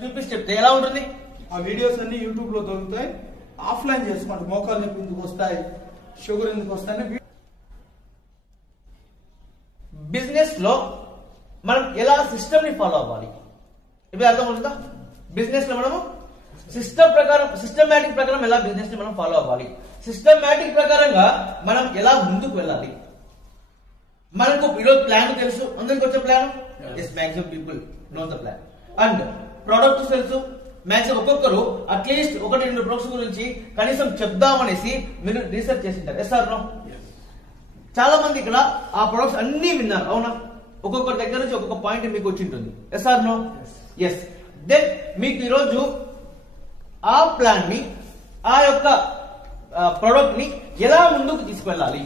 చూపిస్తే చెప్తే ఎలా ఉంటుంది? ఆ వీడియోస్ అన్ని యూట్యూబ్ లో దొరుకుతాయి. ఆఫ్లైన్ చేసుకోండి. మోకాలు నొప్పి ఎందుకు వస్తాయి, షుగర్ ఎందుకు వస్తాయి. బిజినెస్ లో మనం ఎలా సిస్టమ్ ని ఫాలో అవ్వాలి ఇప్పుడు అర్థమవుతుందా? బిజినెస్ లో మనము సిస్టమేటిక్ ప్రకారం ఎలా బిజినెస్ ని మనం ఫాలో అవ్వాలి, సిస్టమేటిక్ ప్రకారంగా మనం ఎలా ముందుకు వెళ్ళాలి. మనకు ఈరోజు ప్లాన్ తెలుసు, అందరికి వచ్చే plan maximum people know the plan. And products తెలుసు, మ్యాక్సిమం ఒక్కొక్కరు అట్లీస్ట్ 1-2 ప్రొడక్ట్స్ గురించి కనీసం చెప్దామనేసి మీరు రీసెర్చ్ చేసింటారు. Yes or no? చాలా మంది ఇక్కడ ఆ ప్రొడక్ట్స్ అన్ని విన్నారు, అవునా? ఒక్కొక్కరి దగ్గర నుంచి ఒక్కొక్క పాయింట్ మీకు వచ్చి ఉంటుంది. Yes or no? Yes. Then మీకు ఈరోజు ఆ ప్లాన్ ని, ఆ యొక్క ప్రొడక్ట్ ని ఎలా ముందుకు తీసుకెళ్ళాలి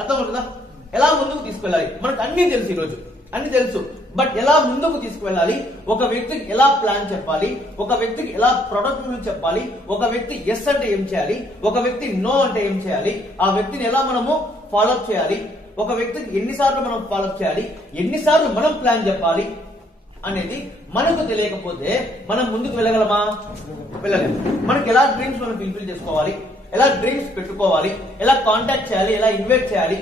అర్థమవుతుందా? ఎలా ముందుకు తీసుకెళ్ళాలి మనకు అన్ని తెలుసు, ఈరోజు అన్ని తెలుసు. బట్ ఎలా ముందుకు తీసుకువెళ్ళాలి, ఒక వ్యక్తికి ఎలా ప్లాన్ చెప్పాలి, ఒక వ్యక్తికి ఎలా ప్రొడక్ట్ గురించి చెప్పాలి, ఒక వ్యక్తి ఎస్ అంటే ఏం చేయాలి, ఒక వ్యక్తి నో అంటే ఏం చేయాలి, ఆ వ్యక్తిని ఎలా మనము ఫాలోఅప్ చేయాలి, ఒక వ్యక్తికి ఎన్నిసార్లు మనం ఫాలోఅప్ చేయాలి, ఎన్నిసార్లు మనం ప్లాన్ చెప్పాలి అనేది మనకు తెలియకపోతే మనం ముందుకు వెళ్ళగలమా? వెళ్ళలేము. మనకి ఎలా డ్రీమ్స్ మనం ఫుల్ఫిల్ చేసుకోవాలి, ఎలా డ్రీమ్స్ పెట్టుకోవాలి, ఎలా కాంటాక్ట్ చేయాలి, ఎలా ఇన్వైట్ చేయాలి,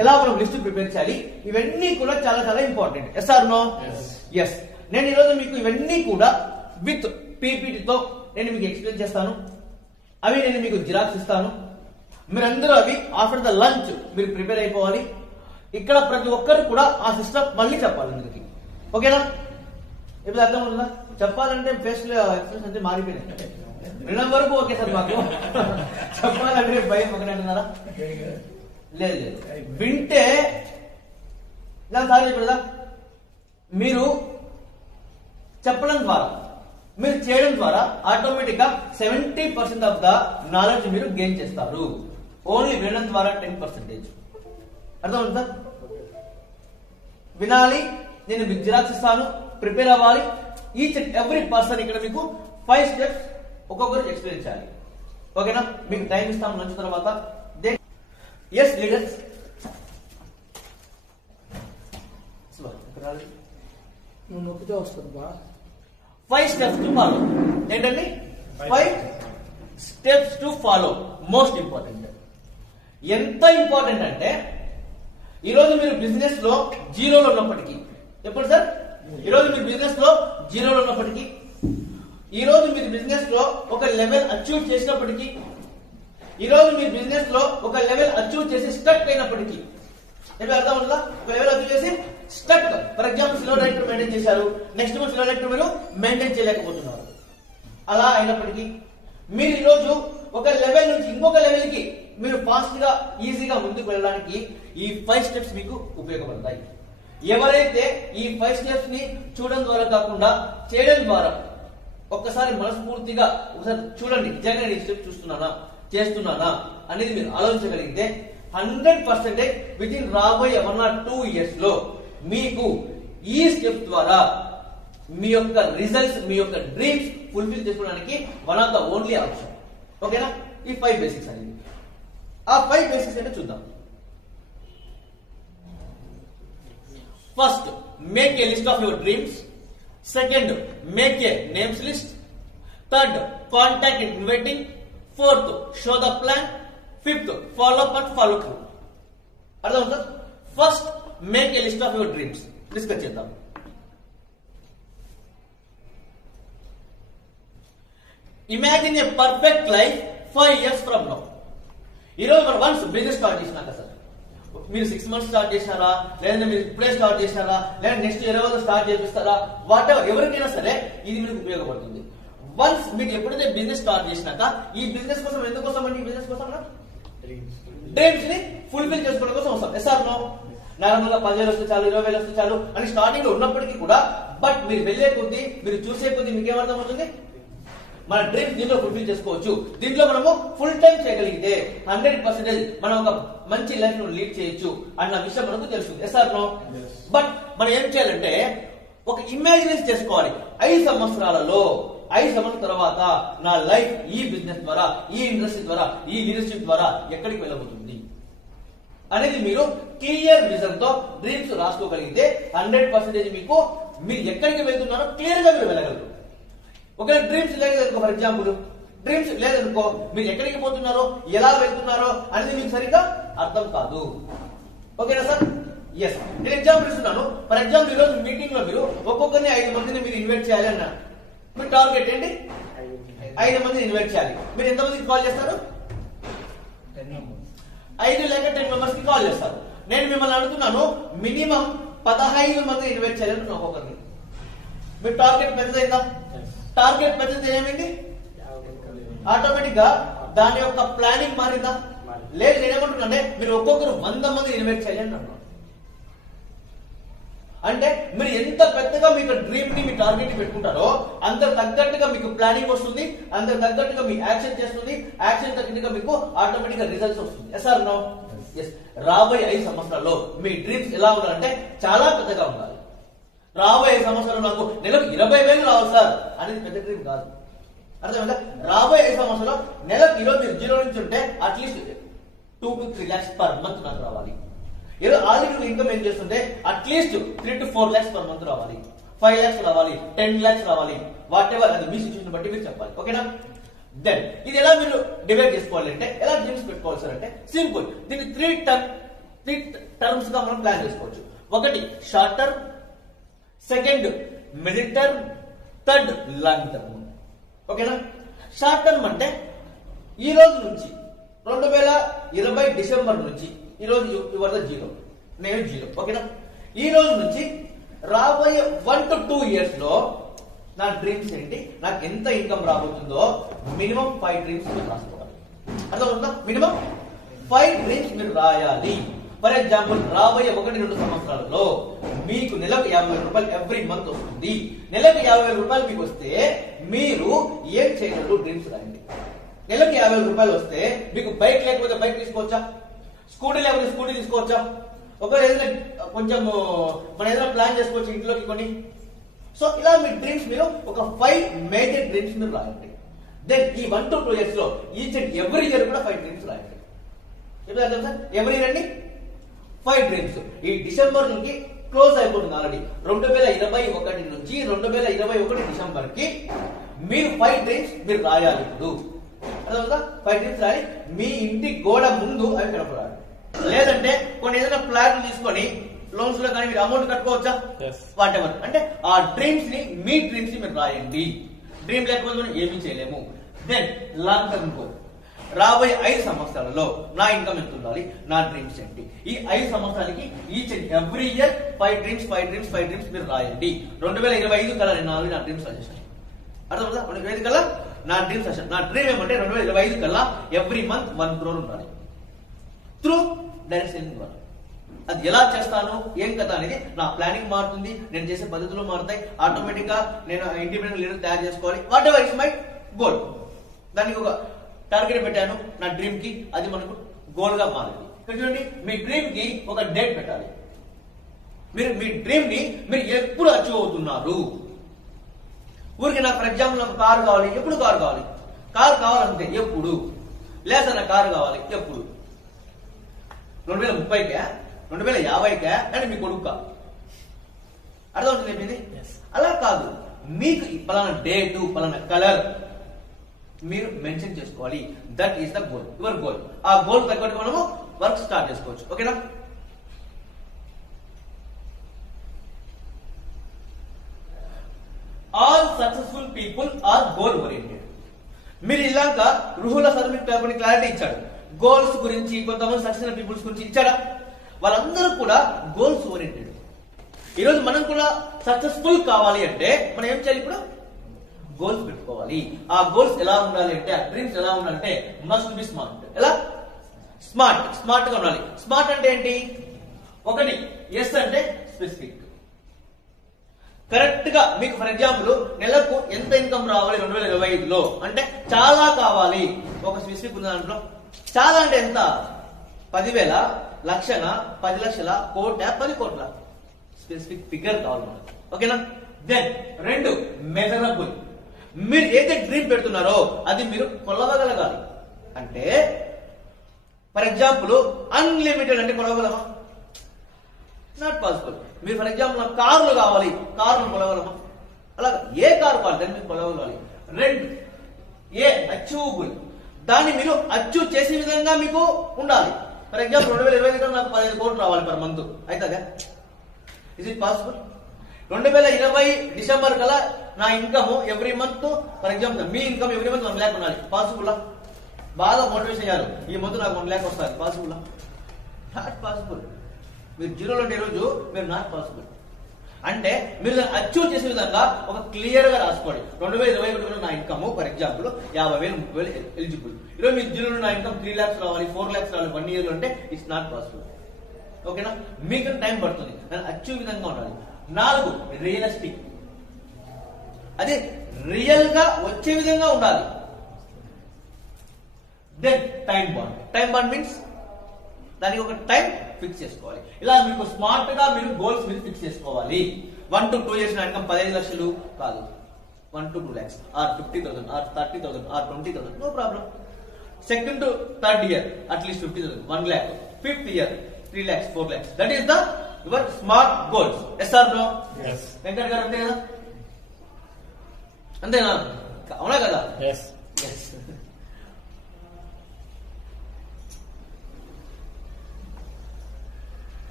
ఎలా మనం లిస్ట్ ప్రిపేర్ చేయాలి, ఇవన్నీ కూడా చాలా చాలా important. Yes or no? Yes. నేను ఈరోజు మీకు ఇవన్నీ కూడా విత్ పీపీటీతో నేను మీకు ఎక్స్ప్లెయిన్ చేస్తాను. అవి నేను మీకు జిరాక్స్ ఇస్తాను. మీరందరూ అవి ఆఫ్టర్ ద లంచ్ మీరు ప్రిపేర్ అయిపోవాలి. ఇక్కడ ప్రతి ఒక్కరు కూడా ఆ సిస్టమ్ మళ్ళీ చెప్పాలి అందరికి. ఓకేనా? ఇప్పుడు అర్థం ఉంటుందా? చెప్పాలంటే ఫేస్ ఎక్స్ప్రెషన్ అంటే మారిపోయినాయి. వినడం వరకు ఓకే సార్, మాకు చెప్పాలంటే భయం ఒకనే అంటున్నారా? లేదు లేదు, వింటే సార్ చెప్పదా, మీరు చెప్పడం ద్వారా, మీరు చేయడం ద్వారా ఆటోమేటిక్ గా 70% ఆఫ్ ద నాలెడ్జ్ మీరు గెయిన్ చేస్తారు. ఓన్లీ వినడం ద్వారా 10%. అర్థమవుతుందా? వినాలి, నేను మీకు జిరాక్స్ ఇస్తాను, ప్రిపేర్ అవ్వాలి. ఈచ్ అండ్ ఎవ్రీ పర్సన్ ఇక్కడ మీకు 5 స్టెప్స్ ఒక్కొక్కరు ఎక్స్ప్లెయిన్ చేయాలి. ఓకేనా? మీకు టైం ఇస్తాం లంచ్ తర్వాత. ఎస్ లీడర్స్, నువ్వు నొప్పితే వస్తుంది బా. 5 స్టెప్స్ టు ఫాలో. ఏంటండి? 5 steps to follow. Most important. ఎంత ఇంపార్టెంట్ అంటే ఈరోజు మీరు బిజినెస్ లో జీరోలో ఉన్నప్పటికీ, ఎప్పుడు సార్? ఈరోజు మీరు బిజినెస్ లో జీరోలో ఉన్నప్పటికీ, ఈరోజు మీరు బిజినెస్ లో ఒక లెవెల్ అచీవ్ చేసినప్పటికీ, ఈరోజు మీరు బిజినెస్ లో ఒక లెవెల్ అచీవ్ చేసి స్టక్ అయినప్పటికీ, ఏమి అర్థం ఉంటుందా? ఒక లెవెల్ అచీవ్ చేసి stuck. For example silver director maintain చేశారు, నెక్స్ట్ మంత్ సిల్వర్ డైరెక్టర్ మీరు మెయింటైన్ చేయలేకపోతున్నారు. అలా అయినప్పటికీ మీరు ఈరోజు ఒక లెవెల్ నుంచి ఇంకొక లెవెల్ కి మీరు ఫాస్ట్ గా ఈజీగా ముందుకు వెళ్ళడానికి ఈ 5 స్టెప్స్ మీకు ఉపయోగపడతాయి. ఎవరైతే ఈ 5 స్టెప్స్ ని చూడడం ద్వారా కాకుండా చేయడం ద్వారా ఒక్కసారి మనస్ఫూర్తిగా ఒకసారి చూడండి, నిజంగా నేను ఈ స్టెప్ చూస్తున్నానా, చేస్తున్నానా అనేది మీరు ఆలోచించగలిగితే 100% విత్ ఇన్ రాబోయే 1 or 2 years లో మీకు ఈ స్టెప్ ద్వారా మీ యొక్క రిజల్ట్స్, మీ యొక్క డ్రీమ్స్ ఫుల్ఫిల్ చేసుకోవడానికి one of the only option. ఓకేనా? ఈ 5 బేసిక్స్ అనేది. ఆ 5 బేసిక్స్ అంటే చూద్దాం. First, make a list of your dreams. Second, make a names list. Third, contact and inviting. Fourth, show the plan. Fifth, follow up and follow through. అర్థమవుతుందా? First, make a list of your dreams discuss చేద్దాం. Imagine a perfect life 5 years from now. ఈరోజు మనం once business start చేసినాక sir, మీరు 6 months start చేసినారా, లేదంటే మీరు ఇప్పుడే స్టార్ట్ చేసినారా, లేదా నెక్స్ట్ 20 రోజులు స్టార్ట్ చేపిస్తారా, వాట్ ఎవర్, ఎవరికైనా సరే ఇది మీకు ఉపయోగపడుతుంది. వన్స్ మీరు ఎప్పుడైతే బిజినెస్ స్టార్ట్ చేసినాక, ఈ బిజినెస్ కోసం ఎందుకోసం అండి? ఈ బిజినెస్ కోసం డ్రీమ్స్ ని ఫుల్ఫిల్ చేసుకోవడం కోసం వస్తాం. Yes or no? నార్మల్ గా 10,000 వస్తే చాలు, 20,000 వస్తే చాలు అని స్టార్టింగ్ లో ఉన్నప్పటికీ కూడా, బట్ మీరు వెళ్లే కొద్దీ, మీరు చూసే కొద్దీ మీకు ఏమర్థం అవుతుంది? మన డ్రీమ్స్ దీంట్లో ఫుల్ఫిల్ చేసుకోవచ్చు. దీంట్లో మనము ఫుల్ టైం చేయగలిగితే 100% మనం ఒక మంచి లైఫ్ ను లీడ్ చేయొచ్చు అన్న విషయం మనకు తెలుస్తుంది. Yes or no? బట్ మనం ఏం చేయాలంటే ఒక ఇమాజినేషన్ చేసుకోవాలి. 5 సంవత్సరాలలో, 5 సంవత్సరాల తర్వాత నా లైఫ్ ఈ బిజినెస్ ద్వారా, ఈ ఇండస్ట్రీ ద్వారా, ఈ లీడర్షిప్ ద్వారా ఎక్కడికి వెళ్ళబోతుంది అనేది మీరు క్లియర్ విజన్ తో డ్రీమ్స్ రాసుకోగలిగితే 100% మీకు మీరు ఎక్కడికి వెళ్తున్నారో క్లియర్ గా మీరు వెళ్ళగలరు. ఒకవేళ డ్రీమ్స్ లేదనుకో, ఫర్ ఎగ్జాంపుల్ డ్రీమ్స్ లేదనుకో, మీరు ఎక్కడికి పోతున్నారో ఎలా వెళ్తున్నారో అనేది మీకు సరిగ్గా అర్థం కాదు. ఓకేనా సార్? ఎస్, నేను ఎగ్జాంపుల్ ఇస్తున్నాను. ఫర్ ఎగ్జాంపుల్ ఈ రోజు మీటింగ్ లో మీరు ఒక్కొక్కరిని 5 మందిని మీరు ఇన్వైట్ చేయాలి అన్నారు. మీ టార్గెట్ ఏంటి? 5 మందిని ఇన్వైట్ చేయాలి. మీరు ఎంతమందికి కాల్ చేస్తారు? 5 లేక 10 మెంబర్స్ కి కాల్ చేస్తారు. నేను మిమ్మల్ని అడుగుతున్నాను, మినిమం 15 మందిని ఇన్వైట్ చేయాలి ఒక్కొక్కరిని. మీ టార్గెట్ పెద్దదైందా? టార్గెట్ పెద్దది ఏమైంది? ఆటోమేటిక్ గా దాని యొక్క ప్లానింగ్ మారిందా? లేదు. నేనేమంటున్నానే, మీరు ఒక్కొక్కరు 100 మందిని ఇన్వైట్ చేయాలి అంటున్నాను. అంటే మీరు ఎంత పెద్దగా మీకు డ్రీమ్ ని మీ టార్గెట్ ని పెట్టుకుంటారో అంత తగ్గట్టుగా మీకు ప్లానింగ్ వస్తుంది, అంత తగ్గట్టుగా మీ యాక్షన్ చేస్తుంది, యాక్షన్ తగ్గట్టుగా మీకు ఆటోమేటిక్ గా రిజల్ట్స్ వస్తుంది. Yes or no? ఎస్. రాబోయే 5 సంవత్సరాల్లో మీ డ్రీమ్స్ ఎలా ఉండాలంటే చాలా పెద్దగా ఉండాలి. రాబోయే 5 సంవత్సరాలు నాకు నెలకు 20,000 రావాలి సార్ అనేది పెద్ద డ్రీమ్ కాదు. అర్థమైందా? రాబోయే 5 సంవత్సరాలు నెలకు ఈరోజు మీరు 0 నుంచి ఉంటే at least 2 to 3 lakhs per month నాకు రావాలి. ఈరోజు ఆల్రెడీ ఇన్కమ్ ఏం చేస్తుంటే at least 3 to 4 lakhs per month రావాలి, 5 lakhs రావాలి, 10 lakhs రావాలి. వాట్ ఎవర్ అది మీ సిచ్యువేషన్ బట్టి మీరు చెప్పాలి. ఓకేనా? దెన్ ఇది ఎలా మీరు డివైడ్ చేసుకోవాలి అంటే, ఎలా డ్రీమ్స్ పెట్టుకోవాలి సార్ అంటే సింపుల్. దీన్ని 3 టర్మ్స్ గా మనం ప్లాన్ చేసుకోవచ్చు. ఒకటి short term, second middle term, third long term. ఓకేనా? షార్ట్ టర్మ్ అంటే ఈ రోజు నుంచి 2020 డిసెంబర్ నుంచి ఈ రోజు యువర్ ద 0, నేను 0. ఓకేనా? ఈ రోజు నుంచి రాబోయే 1 to 2 years లో నా డ్రీమ్స్ ఏంటి, నాకు ఎంత ఇన్కమ్ రాబోతుందో మినిమం 5 డ్రీమ్స్ మీరు రాసుకోవాలి. అర్థమవుతుందా? మినిమం 5 డ్రీమ్స్ మీరు రాయాలి. ఫర్ ఎగ్జాంపుల్ రాబోయే 1-2 సంవత్సరాలలో మీకు నెలకు 50,000 రూపాయలు ఎవ్రీ మంత్ వస్తుంది. నెలకు 50,000 రూపాయలు మీకు వస్తే మీరు ఏం చేయగలరు? డ్రీమ్స్ రాయండి. నెలకు 50,000 రూపాయలు వస్తే మీకు బైక్ లేకపోతే బైక్ తీసుకోవచ్చా? స్కూటీ లేకపోతే స్కూటీ తీసుకోవచ్చా? ఒకవేళ ఏదైనా కొంచెం మనం ఏదైనా ప్లాన్ చేసుకోవచ్చు ఇంట్లోకి కొన్ని. సో ఇలా మీ డ్రీమ్స్ మీరు ఒక 5 మేజర్ డ్రీమ్స్ మీరు రాయండి. దెన్ ఈ 1 to 2 years లో ఈచ్ అండ్ ఎవ్రీ ఇయర్ కూడా 5 డ్రీమ్స్ రాయండి. ఎప్పుడు అర్థం సార్? ఎవ్రీ ఇయర్ అండి 5 డ్రీమ్స్. ఈ డిసెంబర్ నుంచి క్లోజ్ అయిపోతుంది ఆల్రెడీ. 2021 నుంచి 2021 డిసెంబర్ కి మీరు 5 డ్రీమ్స్ మీరు రాయాలి. ఇప్పుడు అర్థమవుతుందా? 5 డ్రీమ్స్ రాయాలి. మీ ఇంటి గోడ ముందు అవి కనపడాలి. లేదంటే కొన్ని ఏదైనా ప్లాన్ తీసుకొని లోన్స్ లో కానీ మీరు అమౌంట్ కట్టుకోవచ్చా? What ever. అంటే ఆ డ్రీమ్స్ ని, మీ డ్రీమ్స్ ని మీరు రాయండి. డ్రీమ్ లేకపోతే మనం ఏమీ చేయలేము. Then long term goal. రాబోయే 5 సంవత్సరాలలో నా ఇన్కమ్ ఎంత ఉండాలి, నా డ్రీమ్స్ ఏంటి? ఈ 5 సంవత్సరాలకి each and every year 5 dreams మీరు రాయండి. 2025 కల్లా నేను నా డ్రీమ్స్ సజెషన్. అర్థమవుతుందా? 2025 కల్లా నా డ్రీమ్ సజెషన్. నా డ్రీమ్ ఏమంటే 2025 కల్లా ఎవ్రీ మంత్ 1 crore ఉండాలి త్రూ డైరెక్ట్ సెల్లింగ్ ద్వారా. అది ఎలా చేస్తాను, ఏం కదా అనేది నా ప్లానింగ్ మారుతుంది, నేను చేసే పద్ధతులు మారుతాయి. ఆటోమేటిక్ గా నేను ఇండిపెండెంట్ లీడర్ తయారు చేసుకోవాలి. What ever is my goal. దానికి ఒక టార్గెట్ పెట్టాను నా డ్రీమ్ కి, అది మనకు గోల్ గా మారింది. ఇక్కడ చూడండి, మీ డ్రీమ్ కి ఒక డేట్ పెట్టాలి. మీరు మీ డ్రీమ్ ని మీరు ఎప్పుడు అచీవ్ అవుతున్నారు. ఊరికి నాకు ఫర్ ఎగ్జాంపుల్ నాకు కారు కావాలి, ఎప్పుడు కారు కావాలి? కారు కావాలంటే ఎప్పుడు? లేదన్న కారు కావాలి ఎప్పుడు? 2030కా, 2050కా, అంటే మీ కొడుకు. అర్థమవుతుంది చెప్పింది? అలా కాదు, మీకు పలానా డేటు, పలానా కలర్ మీరు మెన్షన్ చేసుకోవాలి. That is the goal, your goal. ఆ గోల్ తగ్గట్టు మనము వర్క్ స్టార్ట్ చేసుకోవచ్చు. ఓకేనా? All successful people are goal oriented. మీరు ఇలాగా రుహుల సార్ మీకు కొన్ని క్లారిటీ ఇచ్చాడు. గోల్స్ గురించి, కొంతమంది సక్సెస్ఫుల్ పీపుల్స్ గురించి ఇచ్చాడా? వాళ్ళందరూ కూడా గోల్స్ ఓరియంటెడ్. ఈరోజు మనం కూడా సక్సెస్ఫుల్ కావాలి అంటే మనం ఏం చేయాలి? ఇప్పుడు గోల్స్ పెట్టుకోవాలి. ఆ గోల్స్ ఎలా ఉండాలి అంటే, ఆ డ్రీమ్స్ ఎలా ఉండాలంటే మస్ట్ బి స్మార్ట్. ఎలా? స్మార్ట్ గా ఉండాలి. స్మార్ట్ అంటే ఏంటి? ఒకటి ఎస్ అంటే స్పెసిఫిక్. కరెక్ట్ గా మీకు ఫర్ ఎగ్జాంపుల్ నెలకు ఎంత ఇన్కమ్ రావాలి 2025లో అంటే చాలా కావాలి. ఒక స్పెసిఫిక్ ఉన్న దాంట్లో చాలా అంటే ఎంత? 10,000, లక్షన, 10 లక్షల, కోట, 10 కోట్ల స్పెసిఫిక్ ఫిగర్ కావాలి మనకు. ఓకేనా? Then 2 measurable. మీరు ఏదైతే డ్రీమ్ పెడుతున్నారో అది మీరు కొలవగలగాలి. అంటే ఫర్ ఎగ్జాంపుల్ అన్లిమిటెడ్ అంటే కొలవగలమా? Not possible. మీరు ఫర్ ఎగ్జాంపుల్ నాకు కార్లు కావాలి, కార్లు కొలగలమా? అలాగే ఏ కారు కావాలి దాన్ని మీరు కొలవాలి. రెంట్ ఏ అచీవబుల్, దాన్ని మీరు అచీవ్ చేసే విధంగా మీకు ఉండాలి. ఫర్ ఎగ్జాంపుల్ 2020 నాకు 15 కోట్లు రావాలి పర్ మంత్, అవుతుందా? Is it possible? 2020 డిసెంబర్ కల్లా నా income every month, for example me income every month 1 lakh ఉండాలి. పాసిబుల్? బాగా మోటివేషన్ అయ్యారు, ఈ మంత్ నాకు 1 lakh వస్తుంది. పాసిబుల్? Not possible. మీరు జీరోలో ఉండే రోజు మీరు నాట్ పాసిబుల్. అంటే మీరు దాన్ని అచీవ్ చేసే విధంగా ఒక క్లియర్ గా రాసుకోండి. 2021 నా ఇన్కమ్ ఫర్ ఎగ్జాంపుల్ 50,000 30,000 ఎలిజిబుల్. ఈరోజు మీ జీరోలో నా ఇన్కమ్ 3 lakhs రావాలి, 4 lakhs రావాలి 1 year లో అంటే ఇట్స్ నాట్ పాసిబుల్. ఓకేనా? మీకు టైం పడుతుంది, దాన్ని అచీవ్ విధంగా ఉండాలి. 4 రియలిస్టిక్, అది రియల్ గా వచ్చే విధంగా ఉండాలి. Then time bound. Time bound means దానికి ఒక టైం ఫిక్స్ చేసుకోవాలి. ఇలా మీకు స్మార్ట్ గా మీరు గోల్స్ మీరు ఫిక్స్ చేసుకోవాలి. 1 to 2 years నా ఇన్కమ్ 15 లక్షలు కాదు, 1 to 2 lakhs or 50,000 or 30,000 or 20,000, no problem. Second to third year at least 50,000, 1 lakh. Fifth year 3 lakhs 4 lakhs. That is the your smart goals. Yes or no? Venkat గారు అంతే కదా? అంతేనా? అవునా కదా?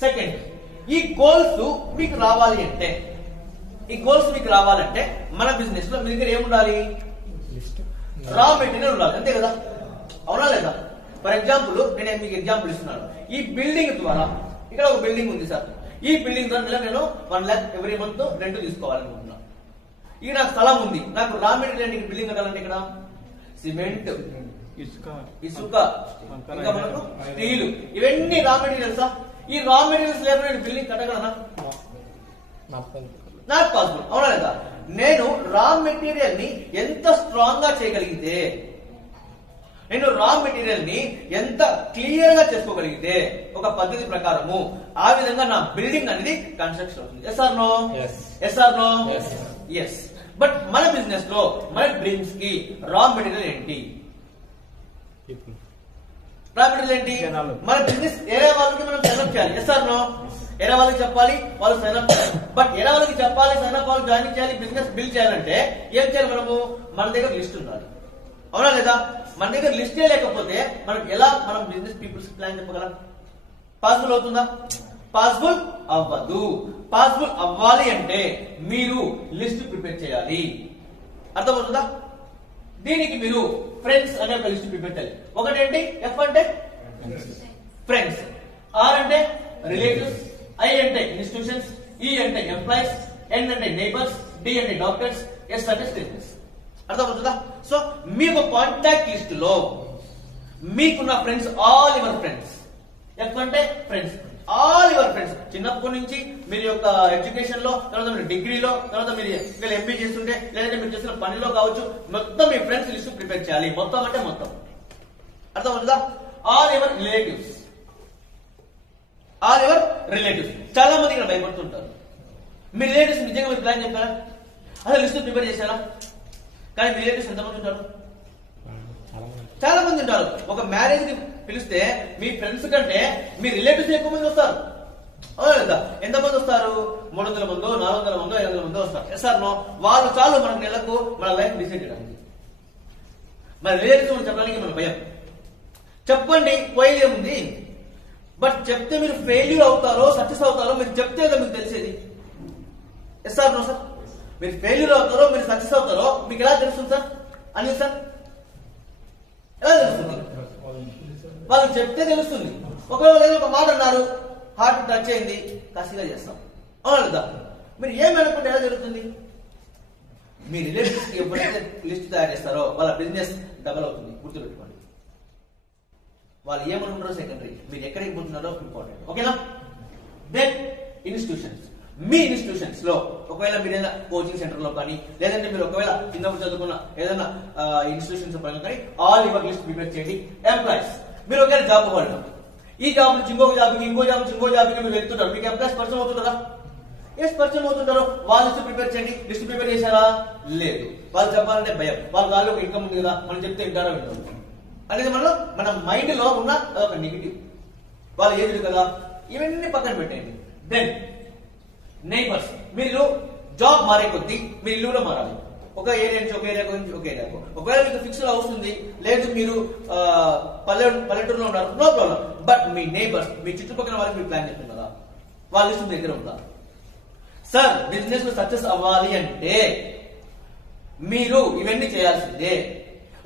సెకండ్, ఈ గోల్స్ మీకు రావాలి అంటే, మన బిజినెస్ లో మీ దగ్గర ఏముండాలి? రా మెటీరియల్ ఉండాలి, అంతే కదా? అవునా లేదా? ఫర్ ఎగ్జాంపుల్ నేను మీకు ఎగ్జాంపుల్ ఇస్తున్నాను. ఈ బిల్డింగ్ ద్వారా, ఇక్కడ ఒక బిల్డింగ్ ఉంది సార్, ఈ బిల్డింగ్ ద్వారా నేను 1 lakh ఎవ్రీ మంత్ రెంట్ తీసుకోవాలనుకుంటున్నాను. ఇక్కడ నాకు స్థలం ఉంది, నాకు రా మెటీరియల్ బిల్డింగ్ కట్టాలంటే ఇక్కడ సిమెంట్, ఇసుక, ఇంకా మనకు స్టీల్, ఇవన్నీ రా మెటీరియల్స్. ఈ రా మెటీరియల్స్ లేకుండా నేను బిల్డింగ్ కట్టగలనా? Not possible. అవునా లేదా? నేను రా మెటీరియల్ ని ఎంత స్ట్రాంగ్ గా చేయగలిగితే, నేను రా మెటీరియల్ ని ఎంత క్లియర్ గా చేసుకోగలిగితే ఒక పద్ధతి ప్రకారము, ఆ విధంగా నా బిల్డింగ్ అనేది కన్స్ట్రక్షన్ అవుతుంది. Yes or no? Yes or no? Yes. But మన బిజినెస్ లో, మన డ్రీమ్స్ కి రా మెటీరియల్ ఏంటి? రా మెటీరియల్ ఏంటి? మన బిజినెస్ ఏరే వాళ్ళకి మనం సైన్అప్ చేయాలి. Yes or no? ఏరే వాళ్ళకి చెప్పాలి, వాళ్ళు సైన్అప్ చేయాలి. బట్ ఏరే వాళ్ళకి చెప్పాలి, సైన్అప్ వాళ్ళు జాయిన్ చేయాలి, బిజినెస్ బిల్డ్ చేయాలంటే ఏం చేయాలి? మనము మన దగ్గర లిస్ట్ ఉండాలి. అవునా లేదా? మన దగ్గర లిస్టే లేకపోతే మనం ఎలా మనం బిజినెస్ పీపుల్స్ ప్లాన్ చెప్పగలం? పాసిబుల్ అవుతుందా? పాసిబుల్ అవ్వదు. పాసిబుల్ అవ్వాలి అంటే మీరు లిస్ట్ ప్రిపేర్ చేయాలి. అర్థమవుతుందా? దీనికి మీరు ఫ్రెండ్స్ అనే ఒక లిస్ట్ ప్రిపేర్ చేయాలి. ఒకటేంటి? ఎఫ్ అంటే ఫ్రెండ్స్, ఆర్ అంటే రిలేటివ్స్, ఐ అంటే ఇన్స్టిట్యూషన్స్, ఈ అంటే ఎంప్లాయీస్, ఎన్ అంటే నైబర్స్, డి అంటే డాక్టర్స్, ఎస్ అంటే స్టూడెంట్స్. అర్థమవుతుందా? సో మీకు కాంటాక్ట్ లిస్ట్ లో మీకున్న friends, all your friends. F అంటే ఫ్రెండ్స్, ఆల్ యువర్ ఫ్రెండ్స్. చిన్నప్పటి నుంచి మీరు యొక్క ఎడ్యుకేషన్ లో, తర్వాత మీరు డిగ్రీలో, తర్వాత మీరు ఎంబీ చేస్తుంటే, లేదంటే మీరు చేసిన పనిలో కావచ్చు, మొత్తం మీ ఫ్రెండ్స్ లిస్ట్ ప్రిపేర్ చేయాలి. మొత్తం అంటే మొత్తం. అర్థమవుతుందా? All your relatives, all your relatives. చాలా మంది ఇక్కడ భయపడుతుంటారు. మీ రిలేటివ్స్ నిజంగా మీరు ప్లాన్ చెప్పారా? అసలు లిస్ట్ ప్రిపేర్ చేశారా? కానీ మీ రిలేటివ్స్ ఎంతమంది ఉంటారు? చాలా మంది ఉంటారు. ఒక మ్యారేజ్ కి పిలిస్తే మీ ఫ్రెండ్స్ కంటే మీ రిలేటివ్స్ ఎక్కువ మంది వస్తారు. అవునా లేదా? ఎంతమంది వస్తారు? 300 మందో, 400 మందో, 500 మందో వస్తారు. Yes or no? వాళ్ళు చాలు మనకు నెలకు మన లైఫ్ డిసైడ్ చేయడానికి. మన రిలేటివ్స్ చెప్పడానికి మన భయం. చెప్పండి, పోయేదేముంది. బట్ చెప్తే మీరు ఫెయిల్యూర్ అవుతారో సక్సెస్ అవుతారో మీరు చెప్తే మీకు తెలిసేది. Yes or no sir? మీరు ఫెయిల్యూర్ అవుతారో మీరు సక్సెస్ అవుతారో మీకు ఎలా తెలుస్తుంది సార్? అనిల్ సార్, ఎలా తెలుస్తుంది? వాళ్ళు చెప్తే తెలుస్తుంది. ఒకవేళ ఒక మాట అన్నారు, హార్ట్ టచ్ అయింది, కసిగా చేస్తాం. అవునా లేదా? మీరు ఏమనుకుంటే ఎలా జరుగుతుంది? మీ రిలేటివ్స్ ఎప్పుడైతే లిస్ట్ తయారు చేస్తారో వాళ్ళ బిజినెస్ డబల్ అవుతుంది. గుర్తుపెట్టుకోండి. వాళ్ళు ఏమనుకుంటారో సెకండరీ, మీరు ఎక్కడికి పోతున్నారో ఇంపార్టెంట్. ఓకేనా? Then institutions. మీ ఇన్స్టిట్యూషన్స్ లో ఒకవేళ మీరు ఏదైనా కోచింగ్ సెంటర్ లో కానీ, లేదంటే మీరు ఒకవేళ చిన్నప్పుడు చదువుకున్న ఏదైనా ఇన్స్టిట్యూషన్స్ పరంగా కానీ, ఆల్ యువర్ లిస్ట్ ప్రిపేర్ చేయండి. ఎంప్లాయీస్, మీరు ఒకవేళ జాబ్ పోవాలి, ఈ జాబ్ నుంచి ఇంకో జాబ్కి, ఇంకో జాబ్ నుంచి ఇంకో జాబ్కి మీరు వెళ్తుంటారు. మీకు ఎంప్లాయీస్ పరిచయం అవుతుంటారా? ఎస్, పరిచయం అవుతుంటారు. వాళ్ళ లిస్ట్ ప్రిపేర్ చేయండి. లిస్ట్ ప్రిపేర్ చేశారా? లేదు. వాళ్ళు చెప్పాలంటే భయం. వాళ్ళ కాళ్ళు ఒక ఇన్కమ్ ఉంది కదా, మనం చెప్తే వింటారా వింటారు అనేది మన మైండ్ లో ఉన్న ఒక నెగిటివ్. వాళ్ళ ఏజ్ కదా, ఇవన్నీ పక్కన పెట్టండి. దెన్ నైబర్స్, మీరు జాబ్ మారే కొద్దీ మీ ఇల్లు కూడా మారాలి. ఒక ఏరియా నుంచి ఒక ఏరియా నుంచి ఒక ఏరియాకు. ఒకవేళ మీకు ఫిక్స్డ్ హౌస్ ఉంది, లేదు మీరు పల్లెటూరులో ఉన్నారు, నో ప్రాబ్లం. బట్ మీ నైబర్స్, మీ చుట్టుపక్కల వాళ్ళకి మీరు ప్లాన్ చేస్తున్నారా? వాళ్ళ లిస్ట్ మీ దగ్గర ఉందా? సార్ బిజినెస్ లో సక్సెస్ అవ్వాలి అంటే మీరు ఇవన్నీ చేయాల్సిందే.